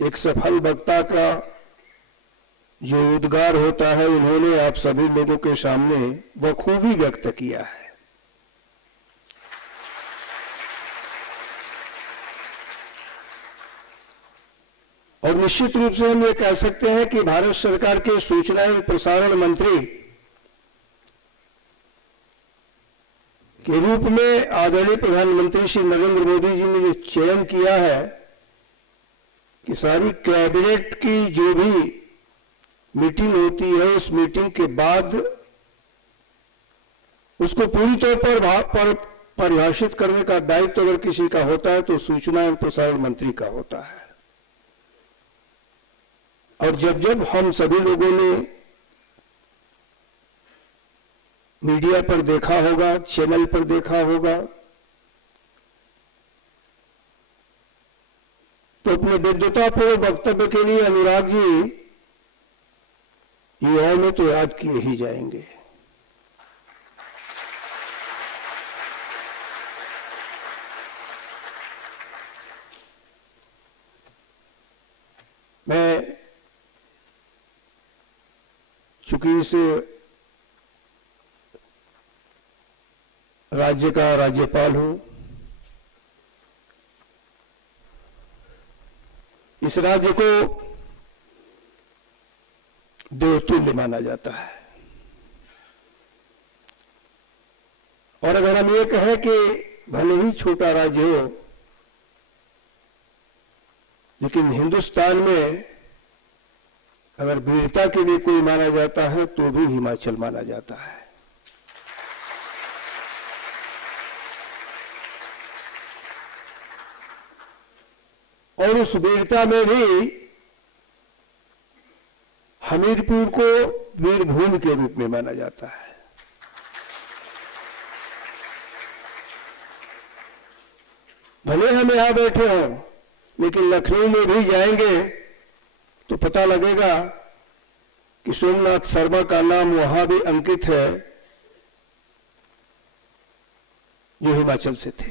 एक सफल वक्ता का जो उद्गार होता है, उन्होंने आप सभी लोगों के सामने बखूबी व्यक्त किया है। और निश्चित रूप से हम ये कह सकते हैं कि भारत सरकार के सूचना एवं प्रसारण मंत्री के रूप में आदरणीय प्रधानमंत्री श्री नरेंद्र मोदी जी ने जो चयन किया है कि सारी कैबिनेट की जो भी मीटिंग होती है, उस मीटिंग के बाद उसको पूरी तौर पर परिभाषित करने का दायित्व अगर किसी का होता है तो सूचना एवं प्रसारण मंत्री का होता है। और जब जब हम सभी लोगों ने मीडिया पर देखा होगा, चैनल पर देखा होगा, तो तो अपने विद्वतापूर्ण वक्तव्य के लिए अनुराग जी युवाओं में तो याद किए ही जाएंगे। मैं चूंकि इस राज्य का राज्यपाल हूं, इस राज्य को देवतुल्य माना जाता है। और अगर हम ये कहें कि भले ही छोटा राज्य हो, लेकिन हिंदुस्तान में अगर वीरता के लिए कोई माना जाता है तो भी हिमाचल माना जाता है। और उस वीरता में भी हमीरपुर को वीरभूमि के रूप में माना जाता है। भले हम यहां बैठे हों, लेकिन लखनऊ में भी जाएंगे तो पता लगेगा कि सोमनाथ शर्मा का नाम वहां भी अंकित है, जो हिमाचल से थे।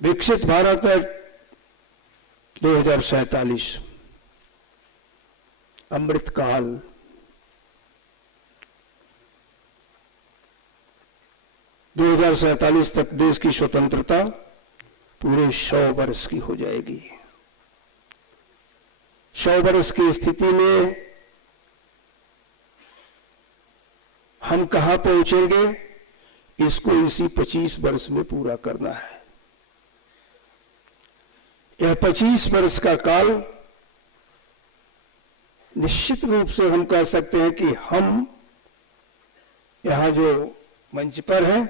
विकसित भारत एक्ट 2047, अमृतकाल, दो 2047 तक देश की स्वतंत्रता पूरे 100 वर्ष की हो जाएगी। 100 वर्ष की स्थिति में हम कहां पहुंचेंगे, इसको इसी 25 वर्ष में पूरा करना है। यह 25 वर्ष का काल निश्चित रूप से हम कह सकते हैं कि हम यहां जो मंच पर हैं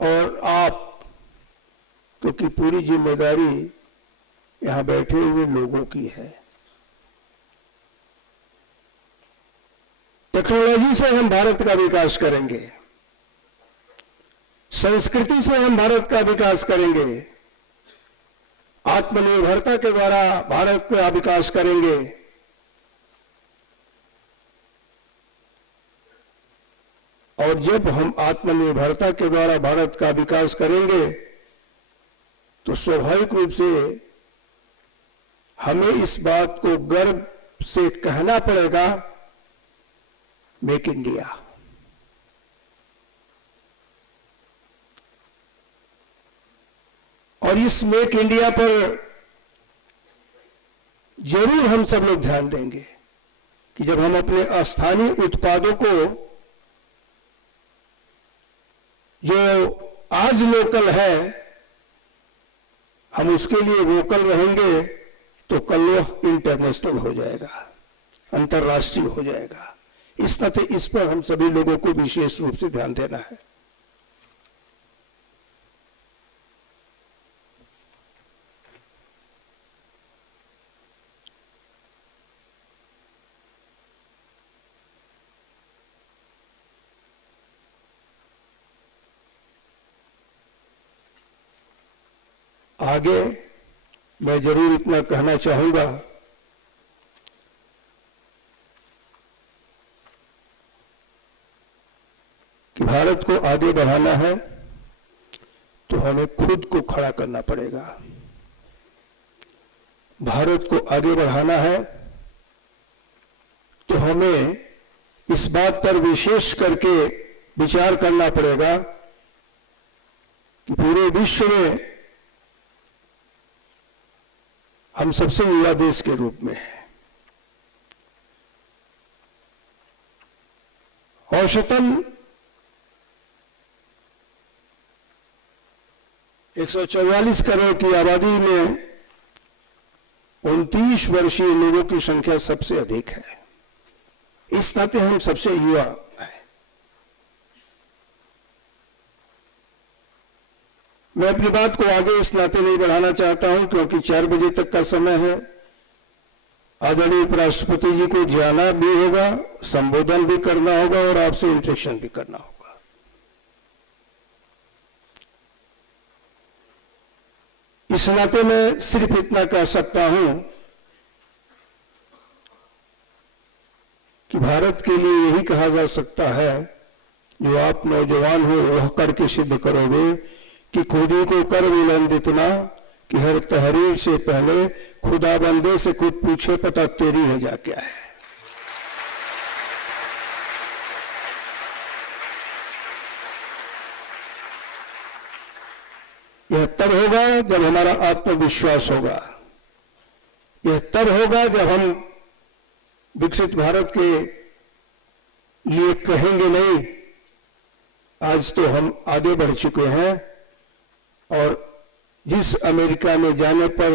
और आप, क्योंकि पूरी जिम्मेदारी यहां बैठे हुए लोगों की है। टेक्नोलॉजी से हम भारत का विकास करेंगे, संस्कृति से हम भारत का विकास करेंगे, आत्मनिर्भरता के द्वारा भारत का विकास करेंगे। और जब हम आत्मनिर्भरता के द्वारा भारत का विकास करेंगे तो स्वाभाविक रूप से हमें इस बात को गर्व से कहना पड़ेगा, मेक इंडिया। और इस मेक इंडिया पर जरूर हम सब लोग ध्यान देंगे कि जब हम अपने स्थानीय उत्पादों को, जो आज लोकल है, हम उसके लिए वोकल रहेंगे तो कल वह इंटरनेशनल हो जाएगा, अंतर्राष्ट्रीय हो जाएगा। इस नाते इस पर हम सभी लोगों को विशेष रूप से ध्यान देना है। आगे मैं जरूर इतना कहना चाहूंगा कि भारत को आगे बढ़ाना है तो हमें खुद को खड़ा करना पड़ेगा। भारत को आगे बढ़ाना है तो हमें इस बात पर विशेष करके विचार करना पड़ेगा कि पूरे विश्व में हम सबसे युवा देश के रूप में हैं। औसतन 144 करोड़ की आबादी में 29 वर्षीय लोगों की संख्या सबसे अधिक है। इस नाते हम सबसे युवा हैं। मैं अपनी बात को आगे इस नाते नहीं बढ़ाना चाहता हूं क्योंकि 4 बजे तक का समय है आदरणीय उपराष्ट्रपति जी को जाना भी होगा, संबोधन भी करना होगा और आपसे इंटरेक्शन भी करना होगा। इस नाते मैं सिर्फ इतना कह सकता हूं कि भारत के लिए यही कहा जा सकता है, जो आप नौजवान हो वह करके सिद्ध करोगे कि खुद ही को कर बुलंद इतना कि हर तहरीर से पहले खुदा बंदे से खुद पूछे पता तेरी रजा क्या है। यह तब होगा जब हमारा आत्मविश्वास होगा, यह तब होगा जब हम विकसित भारत के लिए कहेंगे नहीं, आज तो हम आगे बढ़ चुके हैं और जिस अमेरिका में जाने पर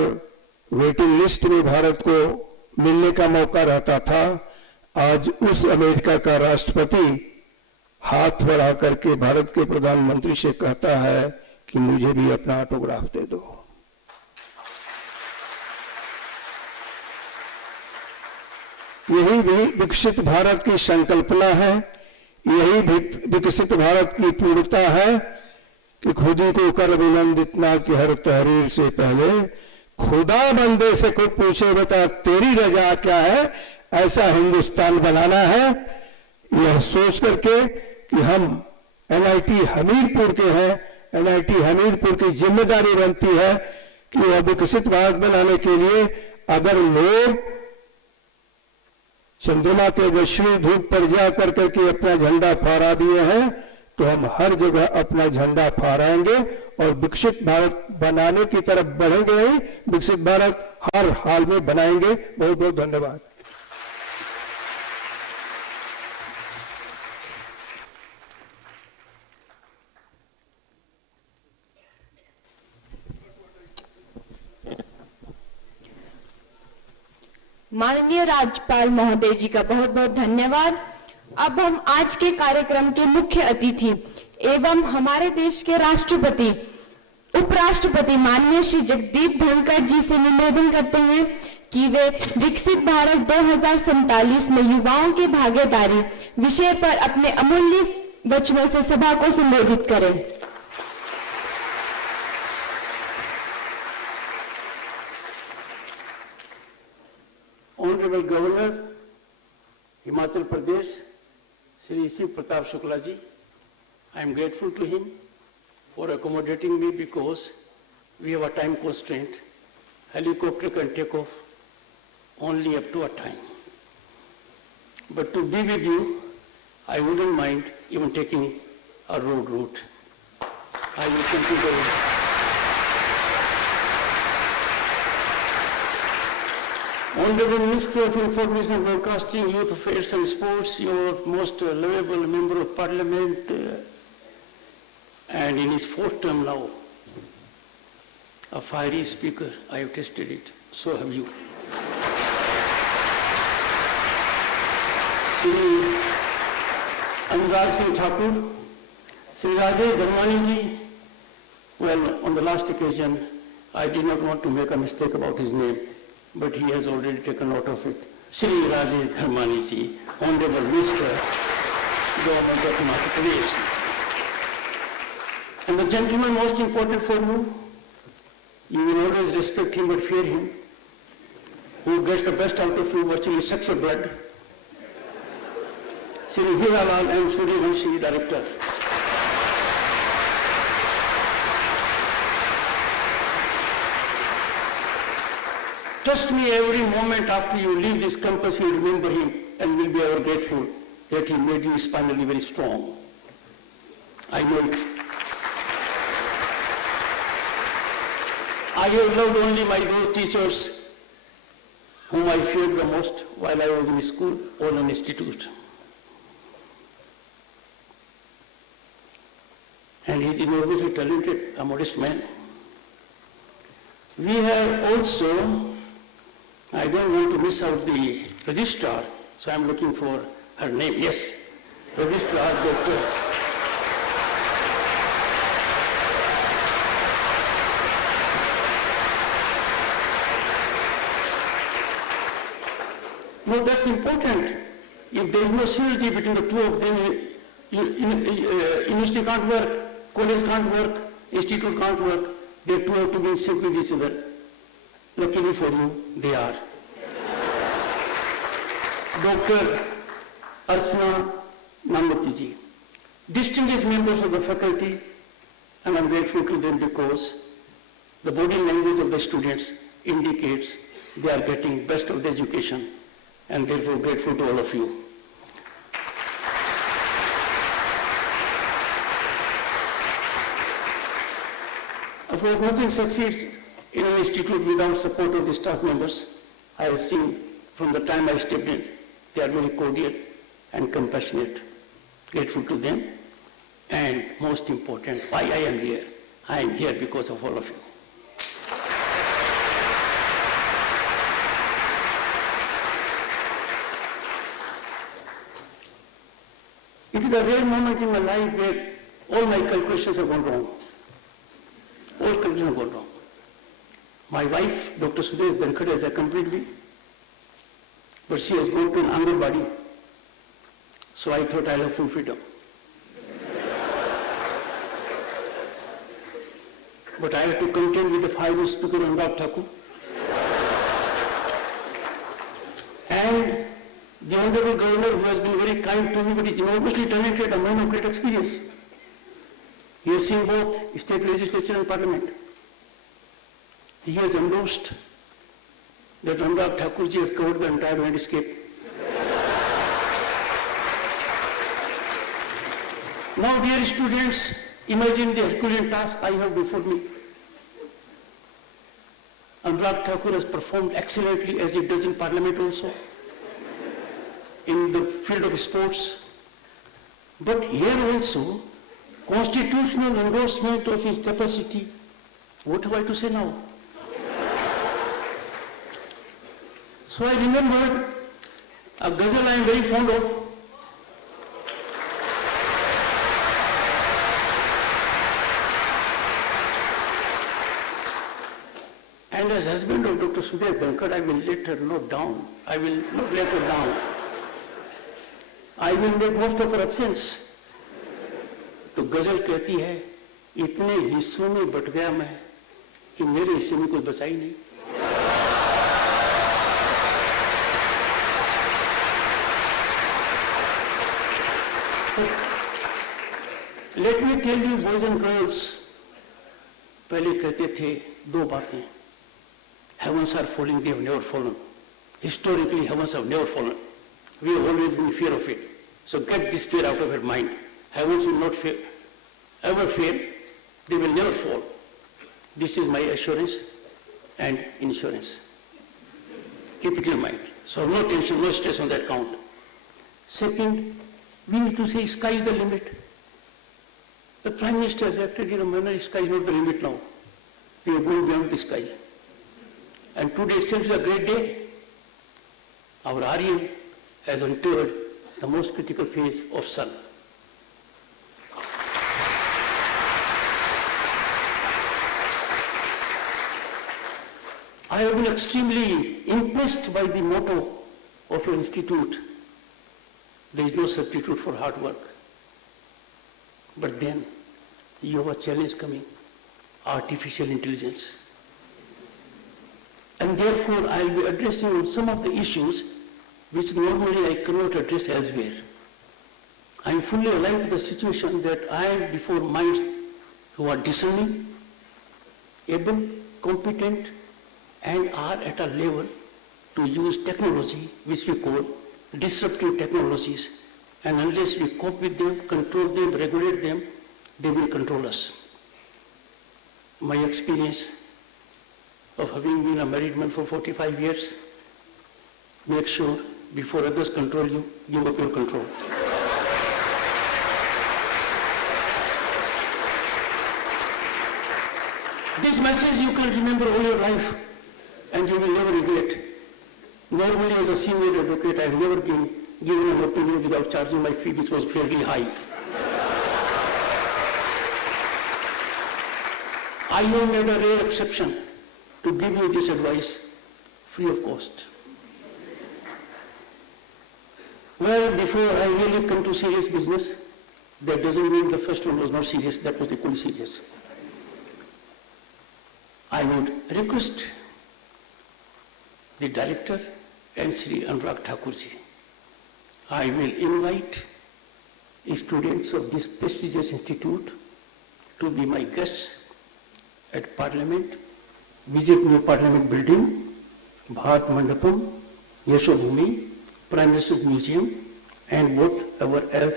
वेटिंग लिस्ट में भारत को मिलने का मौका रहता था, आज उस अमेरिका का राष्ट्रपति हाथ बढ़ा करके भारत के प्रधानमंत्री से कहता है कि मुझे भी अपना ऑटोग्राफ दे दो। यही भी विकसित भारत की संकल्पना है, यही विकसित भारत की पूर्णता है कि खुद ही को कर बुलंद इतना कि हर तहरीर से पहले खुदा बंदे से खुद पूछे बता तेरी रजा क्या है। ऐसा हिंदुस्तान बनाना है, यह सोच करके कि हम NIT हमीरपुर के हैं, NIT हमीरपुर की जिम्मेदारी बनती है कि वह विकसित भारत बनाने के लिए अगर लोग चंद्रमा के वैश्विक धूप पर जा करके के अपना झंडा फहरा दिए हैं, तो हम हर जगह अपना झंडा फहराएंगे और विकसित भारत बनाने की तरफ बढ़ेंगे ही, विकसित भारत हर हाल में बनाएंगे। बहुत बहुत धन्यवाद। माननीय राज्यपाल महोदय जी का बहुत बहुत धन्यवाद। अब हम आज के कार्यक्रम के मुख्य अतिथि एवं हमारे देश के राष्ट्रपति उपराष्ट्रपति माननीय श्री जगदीप धनखड़ जी से निवेदन करते हैं कि वे विकसित भारत 2047 में युवाओं की भागीदारी विषय पर अपने अमूल्य वचनों से सभा को संबोधित करें। Honorable Governor, Himachal Pradesh, Shri Shiv Pratap Shukla ji, I am grateful to him for accommodating me because we have a time constraint. Helicopter can take off only up to a time. But to be with you, I wouldn't mind even taking a road route. I will consider. Honorable Minister of Information and Broadcasting, Youth Affairs and Sports, your most lovable Member of Parliament, and in his fourth term now, a fiery speaker. I have tested it. So have you. Shri Anurag Singh Thakur, Shri Rajesh Dharmani ji. Well, on the last occasion, I did not want to make a mistake about his name, but he has already taken note of it. Shri Rajesh Dharmani ji, Honorable Minister, Government of Himachal Pradesh. And the gentleman most important for you, you will always respect him but fear him, who gets the best out of you virtually sucks your blood. Shri Hiralal and Suryavanshi, Director. Trust me, every moment after you leave this campus, you remember him and will be ever grateful that he made you spinally very strong. I know it. I have loved only my those teachers whom I feared the most while I was in school or an institute. And he is enormously talented, a modest man. We have also, I don't want to miss out the registrar, so I'm looking for her name. Yes, Registrar Dr. No, that's important. If there is no synergy between the two of them, university can't work, college can't work, institute can't work. They two have to be in sync with each other. Luckily for you, they are. Dr. Archana Namati ji, distinguished members of the faculty, and I'm grateful to them because the body language of the students indicates they are getting best of the education, and therefore grateful to all of you. Of course, nothing succeeds in an institute without support of the staff members. I have seen from the time I stepped in, they are very cordial and compassionate. Grateful to them. And most important, why I am here? I am here because of all of you. It is a rare moment in my life where all my calculations have gone wrong. All calculations have gone wrong. My wife, Dr. Dhankhar, has accompanied me, but she has gone to an Anganwadi, so I thought I'll have full freedom. But I had to contend with the final speaker, Anurag Thakur, and the Honorable Governor, who has been very kind to me, but is enormously talented, a man of great experience. He has seen both state legislature and parliament. He has endorsed that Anurag Thakurji has covered the entire landscape. Now, dear students, imagine the Herculean task I have before me. Anurag Thakur has performed excellently, as he does in parliament also, in the field of sports. But here also, constitutional endorsement of his capacity. What have I to say now? So I remembered a ghazal I am very fond of. And as husband of Dr. Dhankhar, I will let her not down. I will not let her down. I will make most of her absence. तो गजल कहती है, इतने हिस्सों में but गया मैं कि मेरे हिस्से में कुछ बचा ही नहीं. Let me tell you, boys and girls, पहले कहते थे दो बातें. Heavens are falling, they have never fallen. Historically, heavens have never fallen. We have always been in fear of it. So get this fear out of your mind. Heavens will not fail, ever fail. They will never fall. This is my assurance and insurance. Keep it in mind. So no tension, no stress on that count. Second, we need to say sky is the limit. The Prime Minister has acted in a manner, sky is not the limit now. We are going beyond the sky. And today itself is a great day. Our Aryan has entered the most critical phase of sun. I have been extremely impressed by the motto of your institute. There is no substitute for hard work. But then you have a challenge coming, artificial intelligence. And therefore I will be addressing some of the issues which normally I cannot address elsewhere. I am fully alive to the situation that I am before minds who are discerning, able, competent, and are at a level to use technology which we call disruptive technologies, and unless we cope with them, control them, regulate them, they will control us. My experience of having been a married man for 45 years, make sure before others control you, give up your control. This message you can remember all your life and you will never regret. Normally as a senior advocate, I have never been given an opinion without charging my fee, which was fairly high. I have made a rare exception to give you this advice free of cost. Well, before I really come to serious business, that doesn't mean the first one was not serious, that was equally serious. I would request the director and Sri Anurag Thakurji. I will invite students of this prestigious institute to be my guests at Parliament, visit new Parliament building, Bharat Mandapam, Yashobhumi, Prime Minister's Museum, and whatever else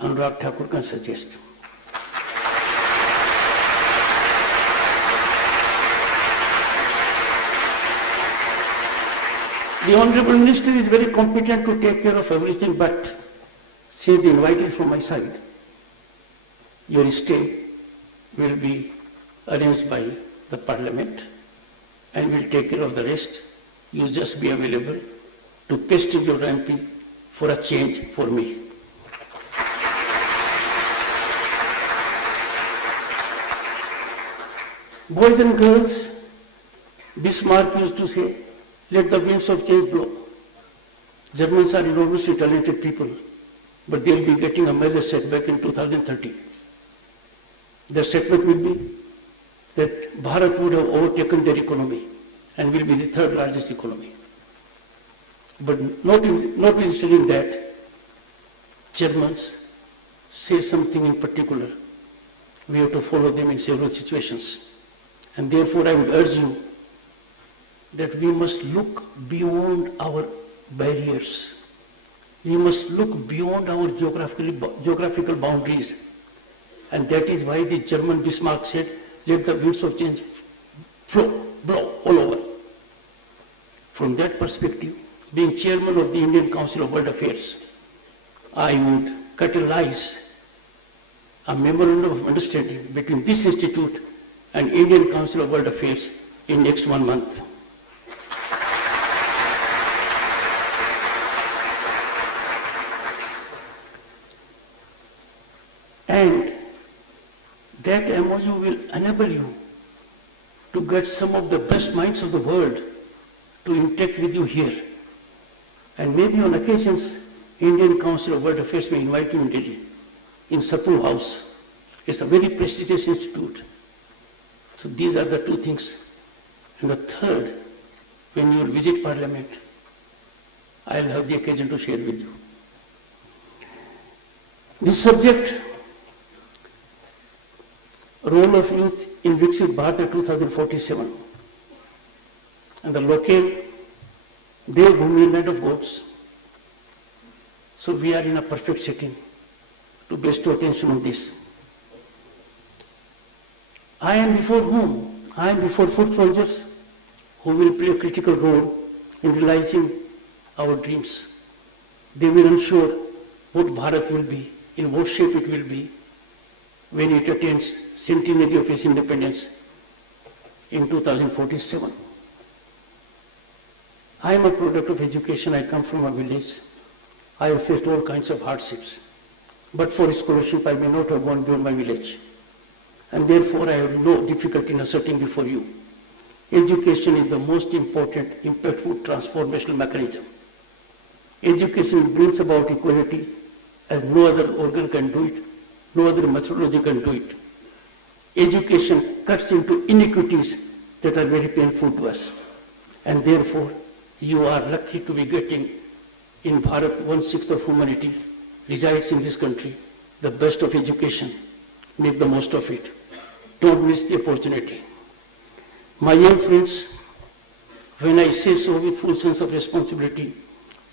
Anurag Thakur can suggest. The Honorable Minister is very competent to take care of everything, but since the invite is from my side, your stay will be arranged by the Parliament and will take care of the rest. You just be available to pester your MP for a change for me. Boys and girls, Bismarck used to say, let the winds of change blow. Germans are enormously talented people, but they will be getting a major setback in 2030. The setback will be that Bharat would have overtaken their economy and will be the third largest economy. But notwithstanding that, Germans say something in particular. We have to follow them in several situations. And therefore I would urge you that we must look beyond our barriers. We must look beyond our geographical boundaries. And that is why the German Bismarck said, let the winds of change blow all over. From that perspective, being chairman of the Indian Council of World Affairs, I would catalyze a memorandum of understanding between this institute and Indian Council of World Affairs in next 1 month. And that MOU will enable you to get some of the best minds of the world to interact with you here. And maybe on occasions, Indian Council of World Affairs may invite you in Delhi, in Sapru House. It's a very prestigious institute. So these are the two things. And the third, when you will visit Parliament, I will have the occasion to share with you. This subject, role of youth in Viksit Bharat 2047, and the locale, Devbhoomi, land of gods. So we are in a perfect setting to bestow attention on this. I am before whom? I am before foot soldiers who will play a critical role in realizing our dreams. They will ensure what Bharat will be, in what shape it will be, when it attains centenary of its independence in 2047. I am a product of education. I come from a village. I have faced all kinds of hardships. But for scholarship, I may not have gone beyond my village. And therefore, I have no difficulty in asserting before you. Education is the most important, impactful, transformational mechanism. Education brings about equality as no other organ can do it, no other methodology can do it. Education cuts into inequities that are very painful to us. And therefore, you are lucky to be getting in Bharat 1/6 of humanity resides in this country, the best of education. Make the most of it. Don't miss the opportunity. My young friends, when I say so with full sense of responsibility,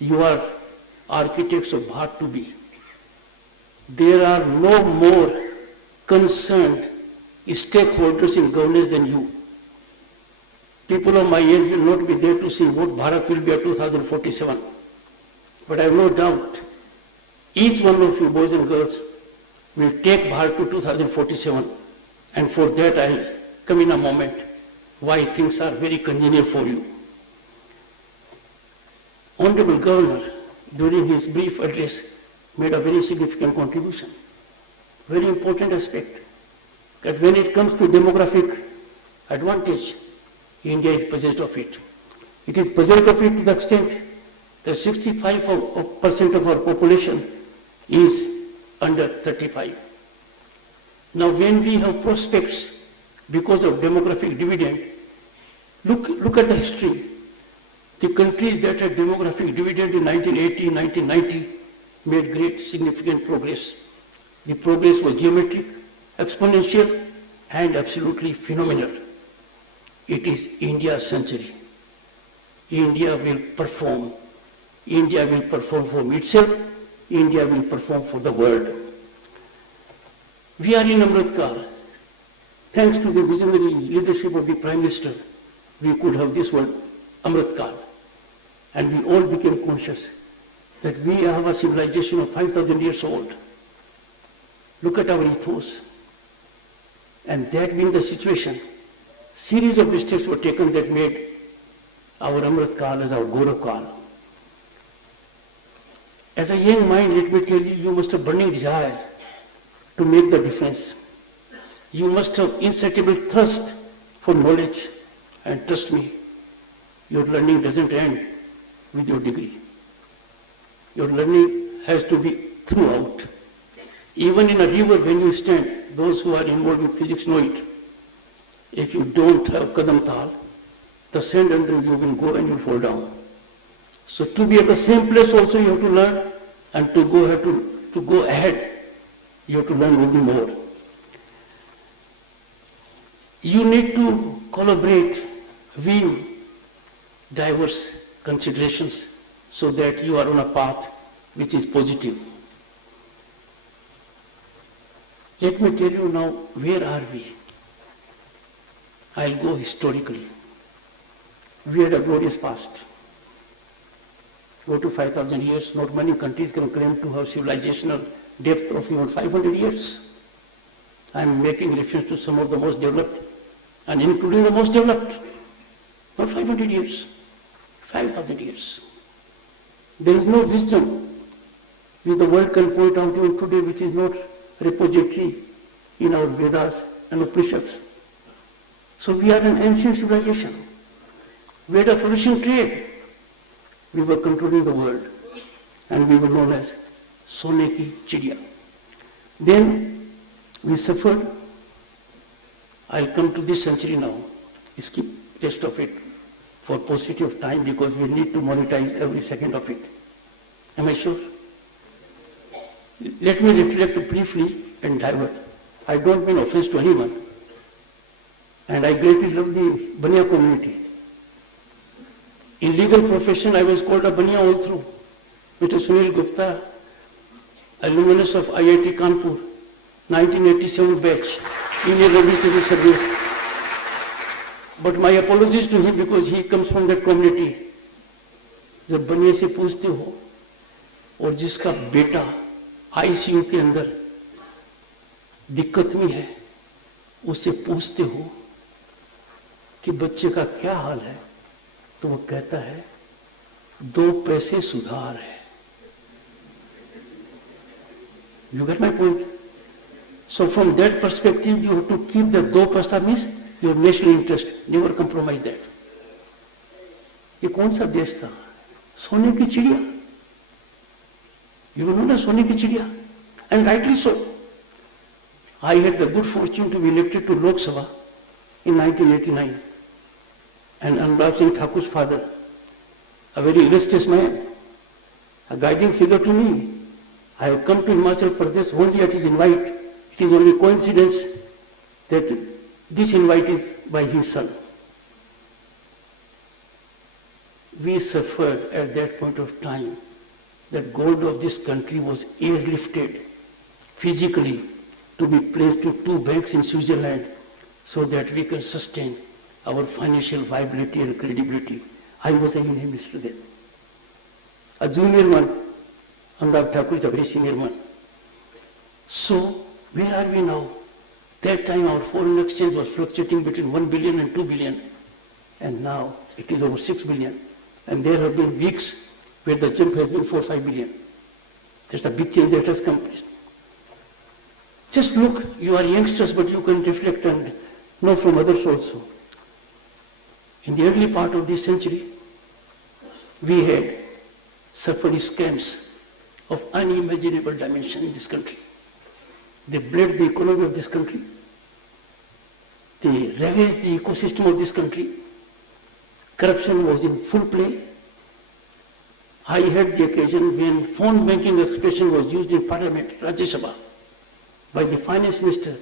you are architects of Bharat to be. There are no more concerned stakeholders in governance than you. People of my age will not be there to see what Bharat will be at 2047. But I have no doubt, each one of you boys and girls will take Bharat to 2047. And for that I'll come in a moment why things are very congenial for you. Honorable Governor, during his brief address, made a very significant contribution. Very important aspect, that when it comes to demographic advantage, India is possessed of it. It is possessed of it to the extent that 65% of our population is under 35. Now when we have prospects because of demographic dividend, look at the history. The countries that had demographic dividend in 1980, 1990 made great significant progress. The progress was geometric, exponential and absolutely phenomenal. It is India's century. India will perform. India will perform for itself. India will perform for the world. We are in Amrit Kaal. Thanks to the visionary leadership of the Prime Minister, we could have this word Amrit Kaal. And we all became conscious that we have a civilization of 5,000 years old. Look at our ethos. And that being the situation, series of steps were taken that made our Amrit Kaal as our Gaurav Kaal. As a young mind, let me tell you, you must have burning desire to make the difference. You must have insatiable thirst for knowledge. And trust me, your learning doesn't end with your degree. Your learning has to be throughout. Even in a river when you stand, those who are involved with physics know it. If you don't have Kadam Tal, the sand under you will go and you will fall down. So to be at the same place also you have to learn, and to go ahead, you have to learn only more. You need to collaborate, weave diverse considerations so that you are on a path which is positive. Let me tell you now, where are we? I'll go historically. We had a glorious past. Go to 5,000 years, not many countries can claim to have civilizational depth of even 500 years. I am making reference to some of the most developed and including the most developed. Not 500 years, 5,000 years. There is no wisdom which the world can point out even today which is not repository in our Vedas and Upanishads. So we are an ancient civilization. We had a flourishing trade. We were controlling the world and we were known as Sone ki Chidiya. Then we suffered. I'll come to this century now. Skip rest of it for paucity of time because we need to monetize every second of it. Am I sure? Let me reflect briefly and divert. I don't mean offense to anyone. And I greatly love the Baniya community. In legal profession, I was called a Baniya all through. Mr. Sunil Gupta, alumnus of IIT Kanpur, 1987 batch, Indian Revolutionary Service. But my apologies to him because he comes from that community. जब बनिया से पूछते हो और जिसका बेटा ICU के अंदर दिक्कत में है, उससे पूछते हो कि बच्चे का क्या हाल है, तो वो कहता है 2 पैसे सुधार है. You get my point? So from that perspective, you have to keep the 2 paisa means your national interest. Never compromise that. ये कौन सा देश था? सोने की चिड़िया. You know ना सोने की चिड़िया. And rightly so. I had the good fortune to be elected to Lok Sabha in 1989. And Anurag Singh Thakur's father, a very illustrious man, a guiding figure to me. I have come to Himachal Pradesh only at his invite. It is only coincidence that this invite is by his son. We suffered at that point of time. That gold of this country was airlifted physically to be placed to 2 banks in Switzerland so that we can sustain our financial viability and credibility. I was a Union Minister then. A junior one, Anurag Thakur is a very senior one. So, where are we now? That time our foreign exchange was fluctuating between 1 billion and 2 billion. And now it is over 6 billion. And there have been weeks where the jump has been 4-5 billion. There's a big change that has come. Just look, you are youngsters, but you can reflect and know from others also. In the early part of this century, we had suffered scams of unimaginable dimension in this country. They bled the economy of this country. They ravaged the ecosystem of this country. Corruption was in full play. I had the occasion when phone banking expression was used in Parliament, Rajya Sabha, by the Finance Minister,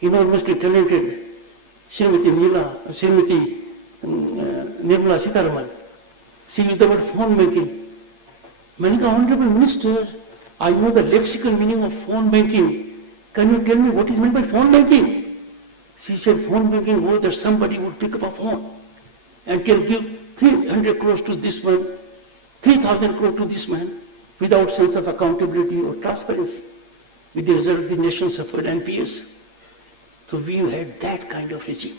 enormously talented Srimati Nirmala Sitharaman. She used the word phone banking. Manika, Honorable Minister, I know the lexical meaning of phone banking. Can you tell me what is meant by phone banking? She said phone banking was that somebody would pick up a phone and can give 300 crores to this one, 3,000 crores to this man, without sense of accountability or transparency. With the result, the nation suffered NPS. So we had that kind of regime.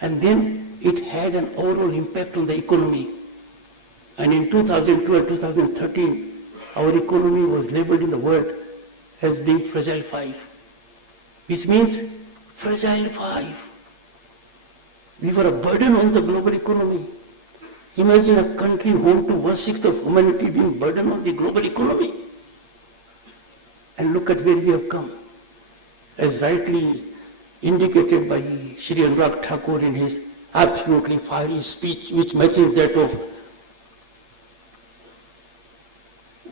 And then it had an overall impact on the economy. And in 2012, 2013, our economy was labeled in the world as being fragile 5. Which means fragile 5. We were a burden on the global economy. Imagine a country home to 1/6 of humanity being burdened on the global economy. And look at where we have come. As rightly indicated by Shri Anurag Thakur in his absolutely fiery speech, which matches that of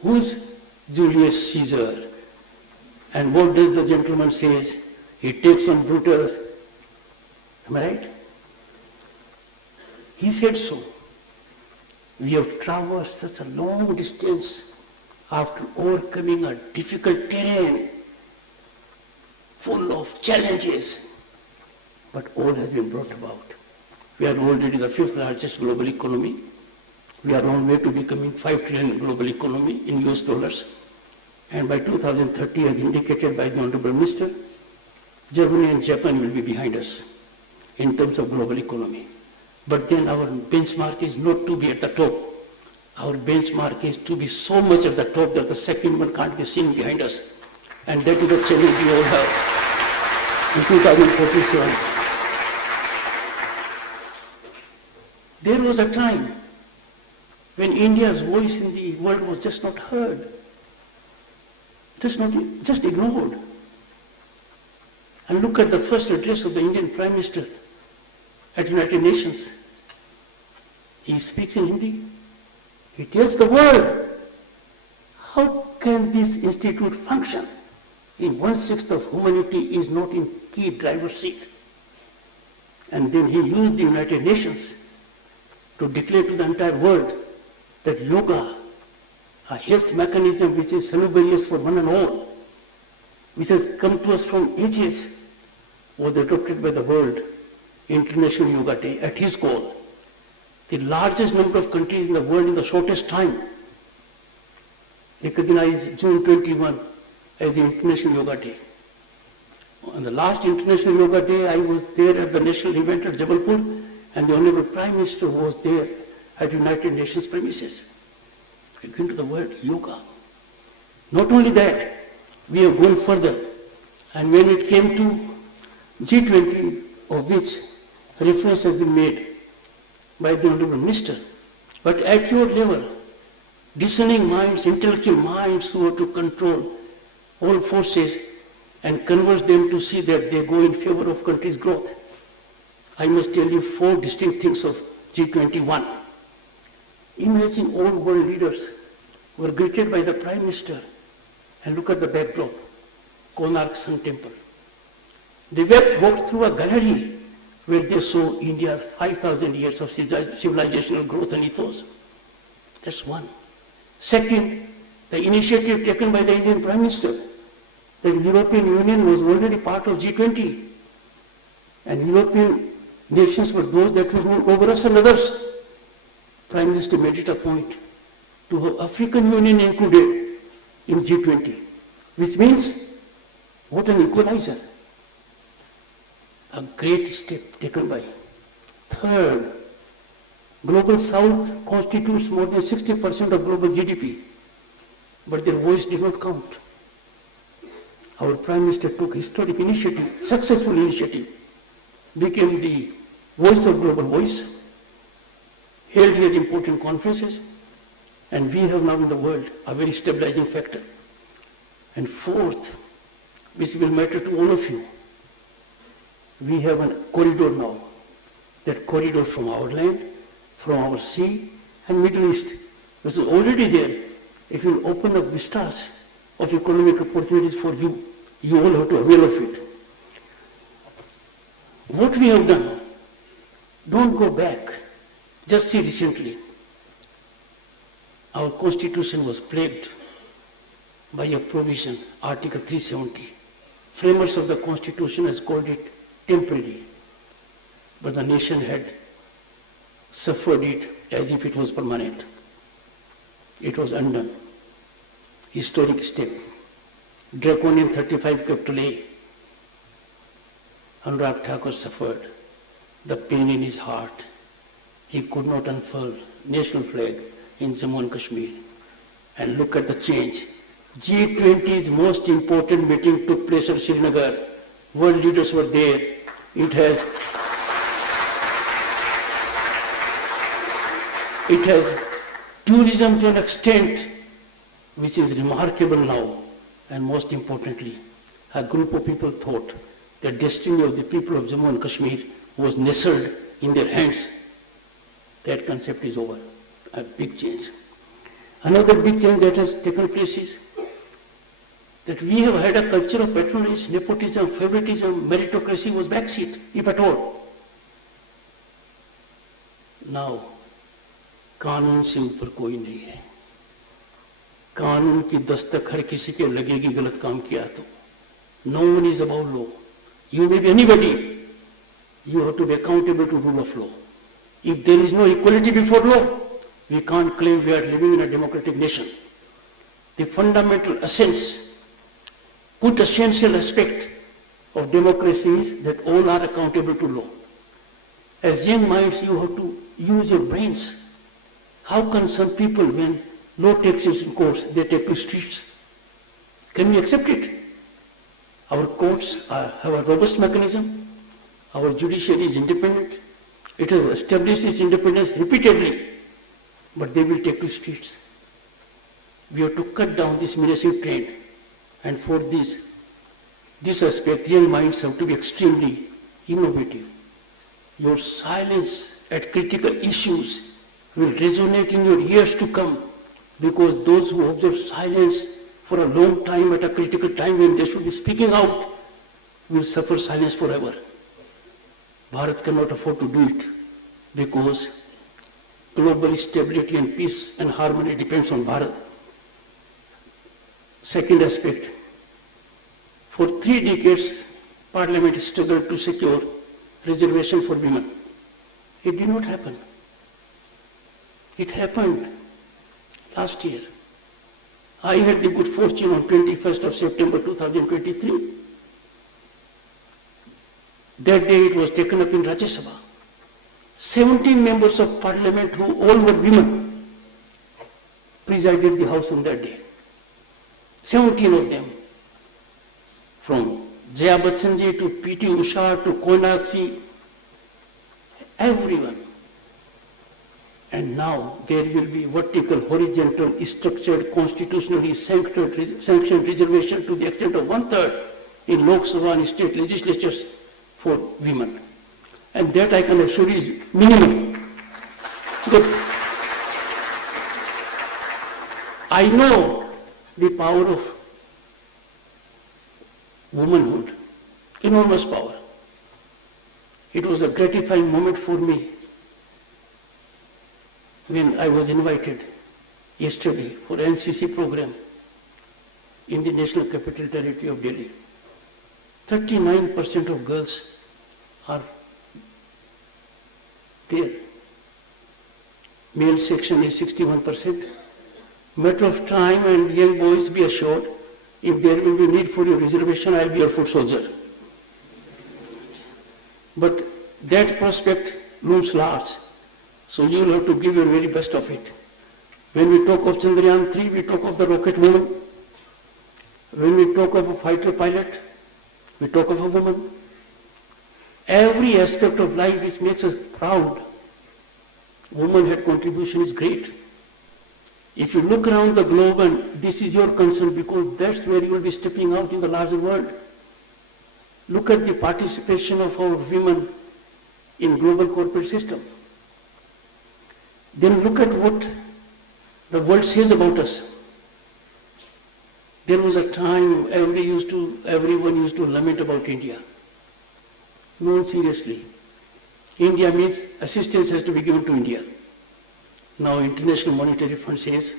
who's Julius Caesar. And what does the gentleman says? He takes on Brutus. Am I right? He said so. We have traversed such a long distance after overcoming a difficult terrain full of challenges, but all has been brought about. We are already the 5th largest global economy. We are on way to becoming 5 trillion global economy in US dollars. And by 2030, as indicated by the Honorable Minister, Germany and Japan will be behind us in terms of global economy. But then our benchmark is not to be at the top. Our benchmark is to be so much at the top that the second one can't be seen behind us. And that is the challenge we all have in 2047. There was a time when India's voice in the world was just not heard, just ignored. And look at the first address of the Indian Prime Minister at United Nations. He speaks in Hindi. He tells the world, how can this institute function in 1/6 of humanity is not in key driver's seat? And then he used the United Nations to declare to the entire world that yoga, a health mechanism which is salubrious for one and all, which has come to us from ages, was adopted by the world International Yoga Day at his call. The largest number of countries in the world in the shortest time recognized June 21 as the International Yoga Day. On the last International Yoga Day, I was there at the national event at Jabalpur, and the Honorable Prime Minister was there at United Nations premises. Again to the word yoga. Not only that, we have gone further, and when it came to G20, of which reference has been made by the Honorable Minister, but at your level, discerning minds, intellectual minds who are to control all forces and converse them to see that they go in favor of country's growth. I must tell you 4 distinct things of G21. Imagine all world leaders were greeted by the Prime Minister, and look at the backdrop, Konark Sun Temple. They walked through a gallery where they saw India's 5,000 years of civilizational growth and ethos. That's one. Second, the initiative taken by the Indian Prime Minister, that the European Union was already part of G20, and European nations were those that would rule over us and others. Prime Minister made it a point to have African Union included in G20, which means what an equalizer. A great step taken by. Third, Global South constitutes more than 60% of global GDP, but their voice did not count. Our Prime Minister took historic initiative, successful initiative, became the voice of global voice, held here important conferences, And we have now in the world a very stabilizing factor. And fourth, which will matter to all of you, we have a corridor now. That corridor from our land, from our sea and Middle East, which is already there. It will open up vistas of economic opportunities for you. You all have to avail of it. What we have done, don't go back. Just see recently, our constitution was plagued by a provision, Article 370. Framers of the constitution has called it temporary, but the nation had suffered it as if it was permanent. It was undone. Historic step. Draconian 35 capital A. Anurag Thakur suffered the pain in his heart. He could not unfurl national flag in Jammu and Kashmir. And look at the change. G20's most important meeting took place at Srinagar. World leaders were there. It has tourism to an extent which is remarkable now. And most importantly, a group of people thought the destiny of the people of Jammu and Kashmir was nestled in their hands. That concept is over. A big change. Another big change that has taken place is that we have had a culture of patronage, nepotism, favoritism, meritocracy was backseat, if at all. Now, कानून से ऊपर कोई नहीं है. कानून की दस्तक हर किसी के लगेगी गलत काम किया तो. No one is above law. You may be anybody. You have to be accountable to rule of law. If there is no equality before law, we can't claim we are living in a democratic nation. The fundamental essence, quintessential aspect of democracy is that all are accountable to law. As young minds, you have to use your brains. How can some people, when law takes its course, they take to streets? Can we accept it? Our courts have a robust mechanism. Our judiciary is independent. It has established its independence repeatedly, but they will take to streets. We have to cut down this menacing trend, and for this aspect, young minds have to be extremely innovative. Your silence at critical issues will resonate in your years to come, because those who observe silence for a long time at a critical time when they should be speaking out will suffer silence forever. Bharat cannot afford to do it, because global stability and peace and harmony depends on Bharat. Second aspect, for 3 decades, Parliament struggled to secure reservation for women. It did not happen. It happened last year. I had the good fortune on 21st of September 2023. That day it was taken up in Rajya Sabha. 17 members of Parliament, who all were women, presided the House on that day. 17 of them. From Jaya Bachchanji to P.T. Usha to Konakshi, everyone. And now there will be vertical, horizontal, structured, constitutionally sanctioned reservation to the extent of 1/3 in Lok Sabha and state legislatures for women. And that I can assure is minimum. Because I know the power of womanhood, enormous power. It was a gratifying moment for me when I was invited yesterday for NCC program in the National Capital Territory of Delhi. 39% of girls are there. Male section is 61%. Matter of time, and young boys, be assured, if there will be need for your reservation, I will be your foot soldier. But that prospect looms large. So you will have to give your very best of it. When we talk of Chandrayaan 3, we talk of the rocket woman. When we talk of a fighter pilot, we talk of a woman. Every aspect of life which makes us proud, woman-led contribution is great. If you look around the globe, and this is your concern because that's where you will be stepping out in the larger world. Look at the participation of our women in global corporate system. Then look at what the world says about us. There was a time everyone used to lament about India. No, seriously. India means assistance has to be given to India. Now International Monetary Fund says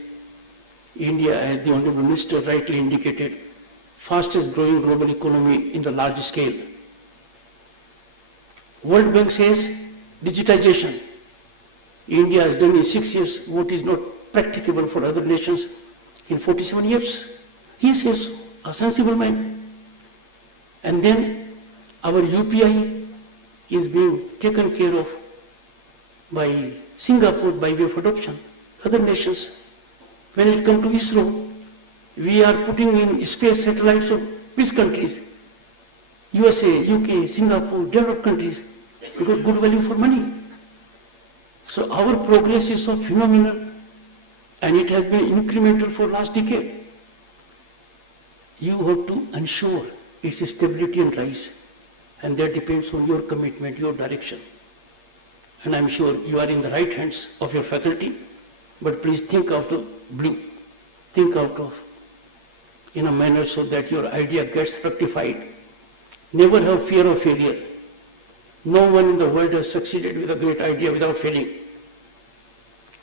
India, as the Honorable Minister rightly indicated, fastest growing global economy in the large scale. World Bank says digitization. India has done in 6 years what is not practicable for other nations in 47 years. He says, a sensible man. And then our UPI is being taken care of by Singapore by way of adoption. Other nations, when it comes to ISRO, we are putting in space satellites of which countries? USA, UK, Singapore, developed countries. We got good value for money. So our progress is so phenomenal, and it has been incremental for last decade. You have to ensure its stability and rise, and that depends on your commitment, your direction. And I'm sure you are in the right hands of your faculty, but please think out of blue, think out of in a manner so that your idea gets fructified. Never have fear of failure. No one in the world has succeeded with a great idea without failing.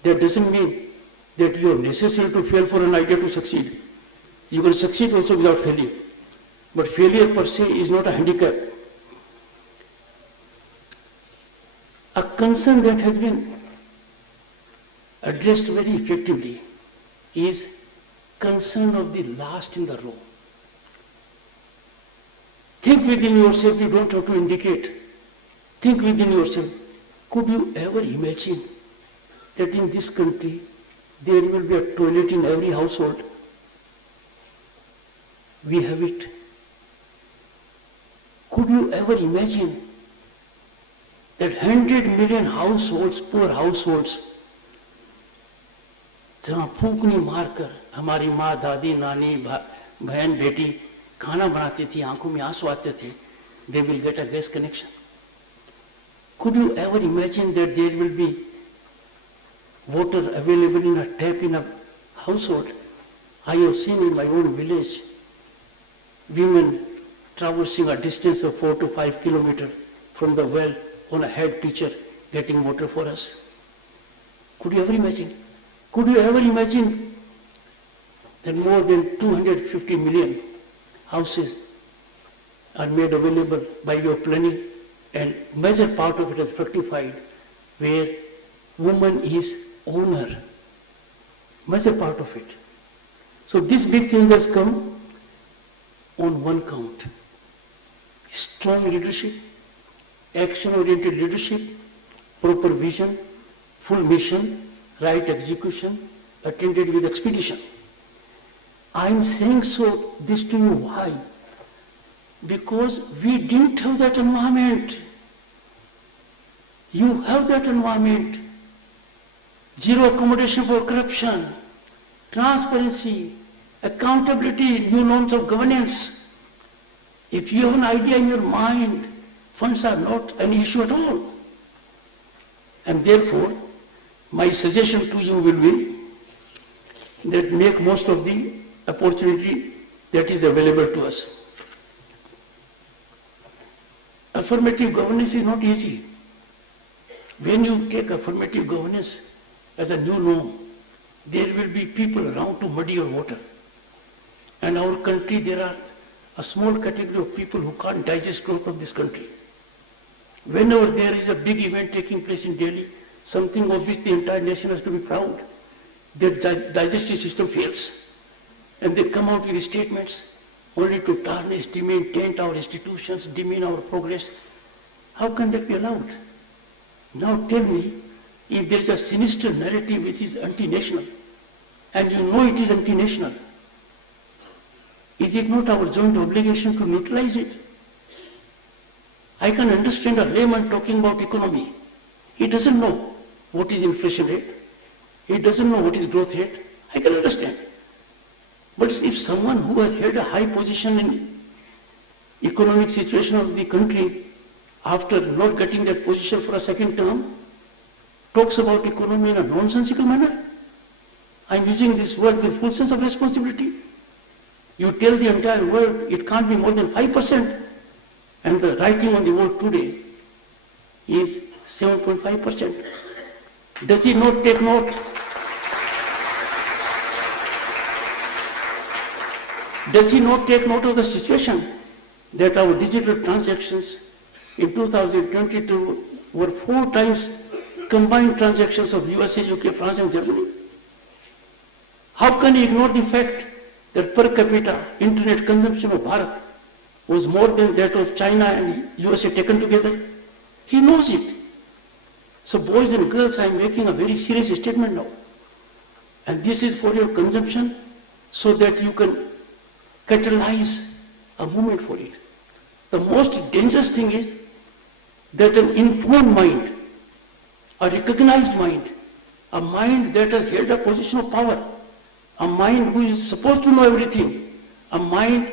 That doesn't mean that you are necessary to fail for an idea to succeed. You can succeed also without failing. But failure per se is not a handicap. A concern that has been addressed very effectively is concern of the last in the row. Think within yourself, you don't have to indicate. Think within yourself, could you ever imagine that in this country there will be a toilet in every household? We have it. Could you ever imagine that 100 million households, poor households, जहाँ फूकनी मारकर हमारी माँ, दादी, नानी, बहन, बेटी खाना बनाती थी, आंखों में आंसू आते थे, they will get a gas connection. Could you ever imagine that there will be water available in a tap in a household? I have seen in my own village women traversing a distance of 4 to 5 kilometers from the well on a head pitcher getting water for us. Could you ever imagine? Could you ever imagine that more than 250 million houses are made available by way of planning, and major part of it is fructified where woman is owner, major part of it. So this big thing has come on one count: strong leadership, action-oriented leadership, proper vision, full mission, right execution, attended with expedition. I am saying so this to you. Why? Because we didn't have that environment. You have that environment. Zero accommodation for corruption, transparency, accountability, new norms of governance. If you have an idea in your mind, funds are not an issue at all. And therefore, my suggestion to you will be that make most of the opportunity that is available to us. Affirmative governance is not easy. When you take affirmative governance as a new norm, there will be people around to muddy your water. And our country, there are a small category of people who can't digest growth of this country. Whenever there is a big event taking place in Delhi, something of which the entire nation has to be proud, their digestive system fails. And they come out with statements only to tarnish, demean, taint our institutions, demean our progress. How can that be allowed? Now tell me, if there is a sinister narrative which is anti-national, and you know it is anti-national, is it not our joint obligation to neutralize it? I can understand a layman talking about economy. He doesn't know what is inflation rate. He doesn't know what is growth rate. I can understand. But if someone who has held a high position in economic situation of the country, after not getting that position for a second term, talks about economy in a nonsensical manner, I am using this word with full sense of responsibility. You tell the entire world it can't be more than 5%, and the writing on the wall today is 7.5%. Does he not take note? Does he not take note of the situation that our digital transactions in 2022 were 4 times combined transactions of USA, UK, France and Germany? How can he ignore the fact that per capita internet consumption of Bharat was more than that of China and USA taken together? He knows it. So boys and girls, I am making a very serious statement now. And this is for your consumption so that you can catalyze a movement for it. The most dangerous thing is that an informed mind, a recognized mind, a mind that has held a position of power, a mind who is supposed to know everything, a mind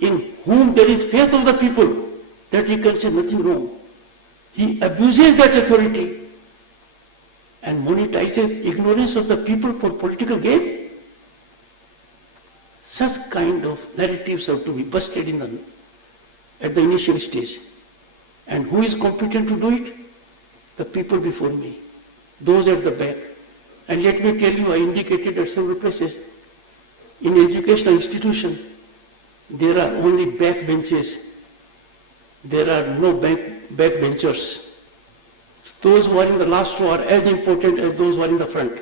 in whom there is faith of the people that he can say nothing wrong. He abuses that authority and monetizes ignorance of the people for political gain. Such kind of narratives have to be busted at the initial stage. And who is competent to do it? The people before me, those at the back. And let me tell you, I indicated at several places, in educational institution, there are only back benches. There are no backbenchers. Those who are in the last row are as important as those who are in the front.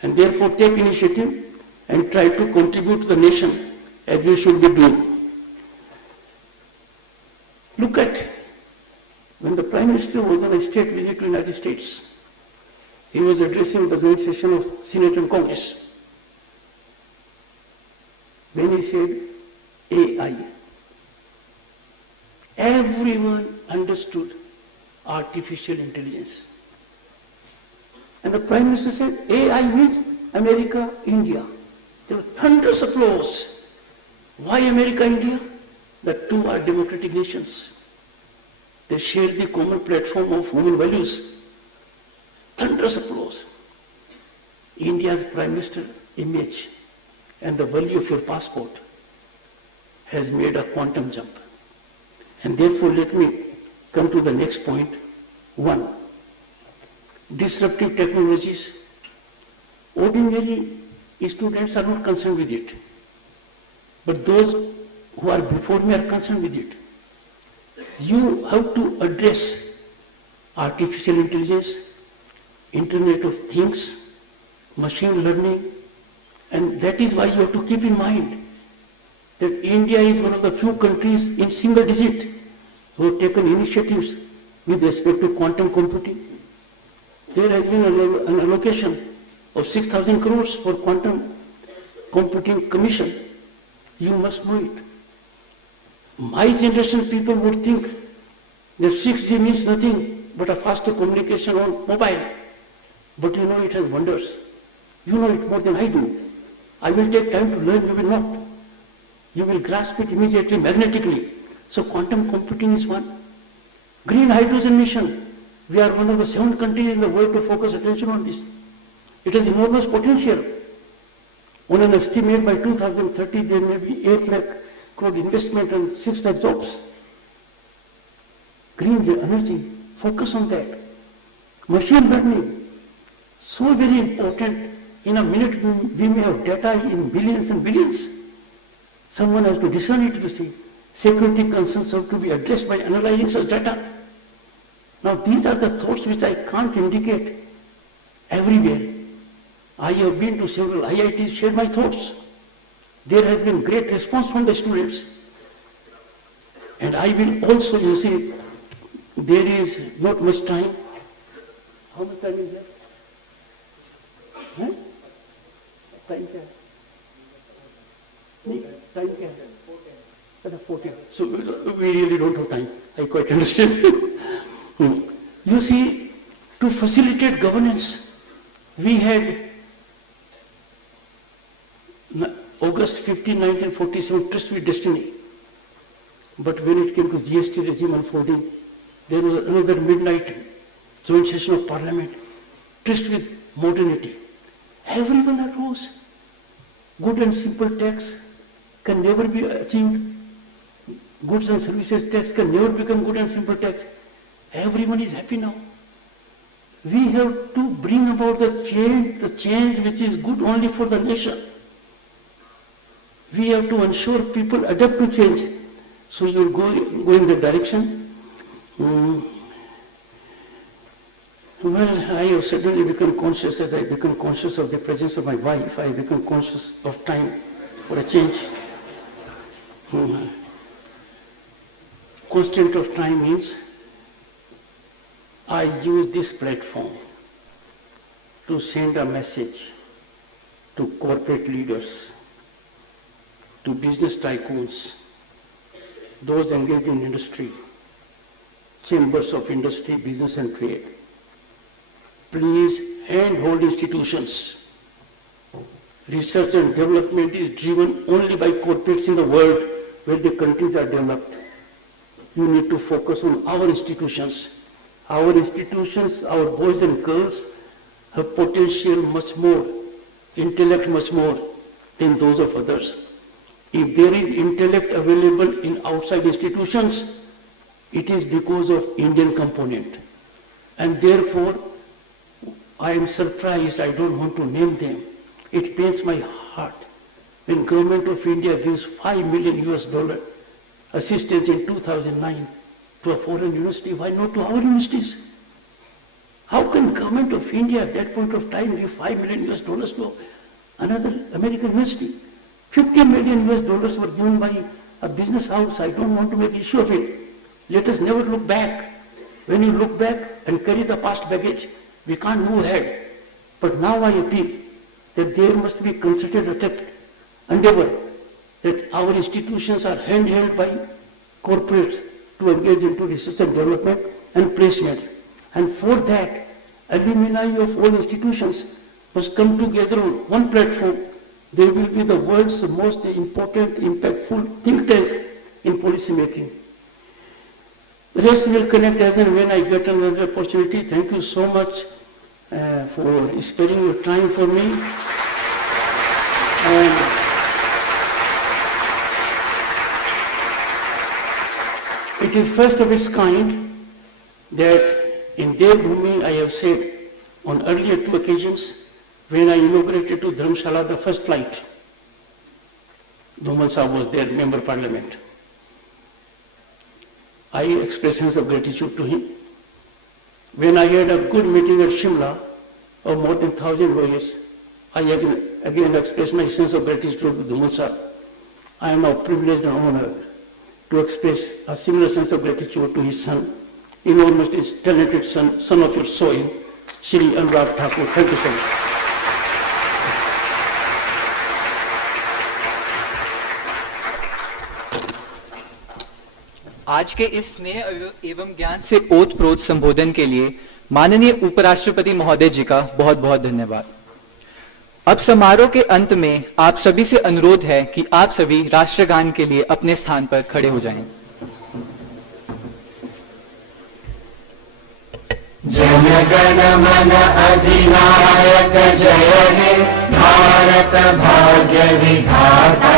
And therefore take initiative and try to contribute to the nation as you should be doing. Look at when the Prime Minister was on a state visit to the United States. He was addressing the joint session of Senate and Congress. When he said AI, everyone understood artificial intelligence. And the Prime Minister said, AI means America, India. There was thunderous applause. Why America, India? The two are democratic nations. They share the common platform of human values. Thunderous applause. India's Prime Minister image and the value of your passport has made a quantum jump. And therefore let me come to the next point. 1. Disruptive technologies. Ordinary students are not concerned with it. But those who are before me are concerned with it. You have to address artificial intelligence, Internet of Things, machine learning, and that is why you have to keep in mind that India is one of the few countries in single digit who have taken initiatives with respect to quantum computing. There has been an allocation of 6,000 crores for quantum computing commission. You must know it. My generation people would think that 6G means nothing but a faster communication on mobile. But you know it has wonders. You know it more than I do. I will take time to learn, you will not. You will grasp it immediately, magnetically. So quantum computing is one. Green hydrogen mission. We are one of the 7 countries in the world to focus attention on this. It has enormous potential. On an estimate by 2030 there may be 8 lakh crore investment and 6 lakh jobs. Green energy, focus on that. Machine learning, so very important. In a minute we may have data in billions and billions. Someone has to discern it, you see. Security concerns have to be addressed by analyzing such data. Now these are the thoughts which I can't indicate everywhere. I have been to several IITs, shared my thoughts. There has been great response from the students. And I will also, you see, there is not much time. How much time is left? Huh? Time क्या है? नहीं, time क्या है? 14. So we really don't have time. I quite understand. You see, to facilitate governance, we had August 15, 1947, tryst with destiny. But when it came to GST regime unfolding, there was another midnight joint session of Parliament, tryst with modernity. Everyone arose. Good and simple tax can never be achieved. Goods and services tax can never become good and simple tax. Everyone is happy now. We have to bring about the change which is good only for the nation. We have to ensure people adapt to change. So you go in the direction. Well, I have suddenly become conscious, as I become conscious of the presence of my wife, I become conscious of time for a change. Constant of time means I use this platform to send a message to corporate leaders, to business tycoons, those engaged in industry, chambers of industry, business and trade. Please handhold institutions. Research and development is driven only by corporates in the world where the countries are developed. You need to focus on our institutions. Our institutions, our boys and girls have potential much more, intellect much more than those of others. If there is intellect available in outside institutions, it is because of Indian component. And therefore, I am surprised, I don't want to name them. It pains my heart when Government of India gives $5 million assistance in 2009 to a foreign university. Why not to our universities? How can Government of India at that point of time give $5 million to another American university? $50 million were given by a business house. I don't want to make issue of it. Let us never look back. When you look back and carry the past baggage, we can't move ahead. But now I appeal that there must be concerted endeavor that our institutions are handheld by corporates to engage into research and development and placement. And for that, alumni of all institutions must come together on one platform. They will be the world's most important, impactful think tank in policy making. The rest will connect as and when I get another opportunity. Thank you so much for sparing your time for me. And it is first of its kind that in Devbhoomi I have said on earlier 2 occasions when I inaugurated to Dharamshala the first flight. Dhumal Sahab was there, Member of Parliament. I expressed sense of gratitude to him. When I had a good meeting at Shimla of more than 1,000 lawyers, I again expressed my sense of gratitude to Dhumal Sahab. I am now privileged and honored to express a similar sense of gratitude to his son, enormously talented son of your soil, Shri Anurag Thakur. Thank you so much. आज के इस स्नेह एवं ज्ञान से ओतप्रोत संबोधन के लिए माननीय उपराष्ट्रपति महोदय जी का बहुत बहुत धन्यवाद। अब समारोह के अंत में आप सभी से अनुरोध है कि आप सभी राष्ट्रगान के लिए अपने स्थान पर खड़े हो जाएं। जन गण मन अधिनायक जय हे भारत भाग्य विधाता,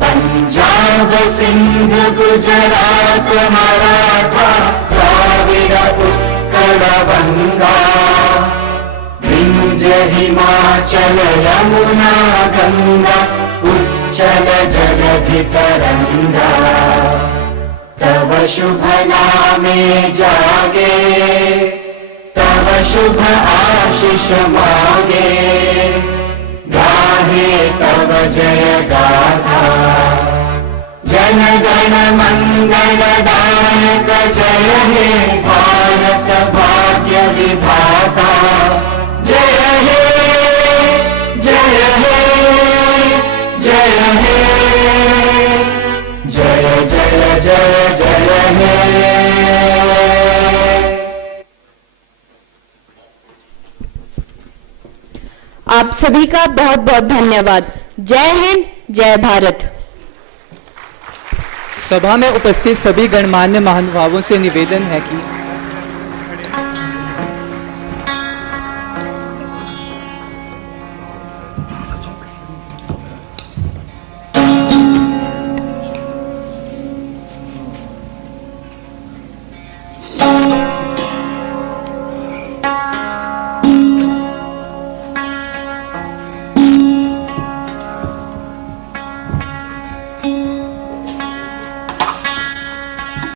पंजाब सिंध गुजरात मराठा द्राविड़ उत्कल बंगा, विंध्य हिमाचल यमुना गंगा उच्चल जलधि तरंगा, तव शुभ नामे जागे, तव शुभ आशीष मांगे, गाहे तव जय गाथा, जन गण मंगल दायक जय हे भारत भाग्य विधाता, जय हे जय हे जय हे जय जय जय जय हे। आप सभी का बहुत बहुत धन्यवाद। जय हिंद, जय भारत। सभा में उपस्थित सभी गणमान्य महानुभावों से निवेदन है कि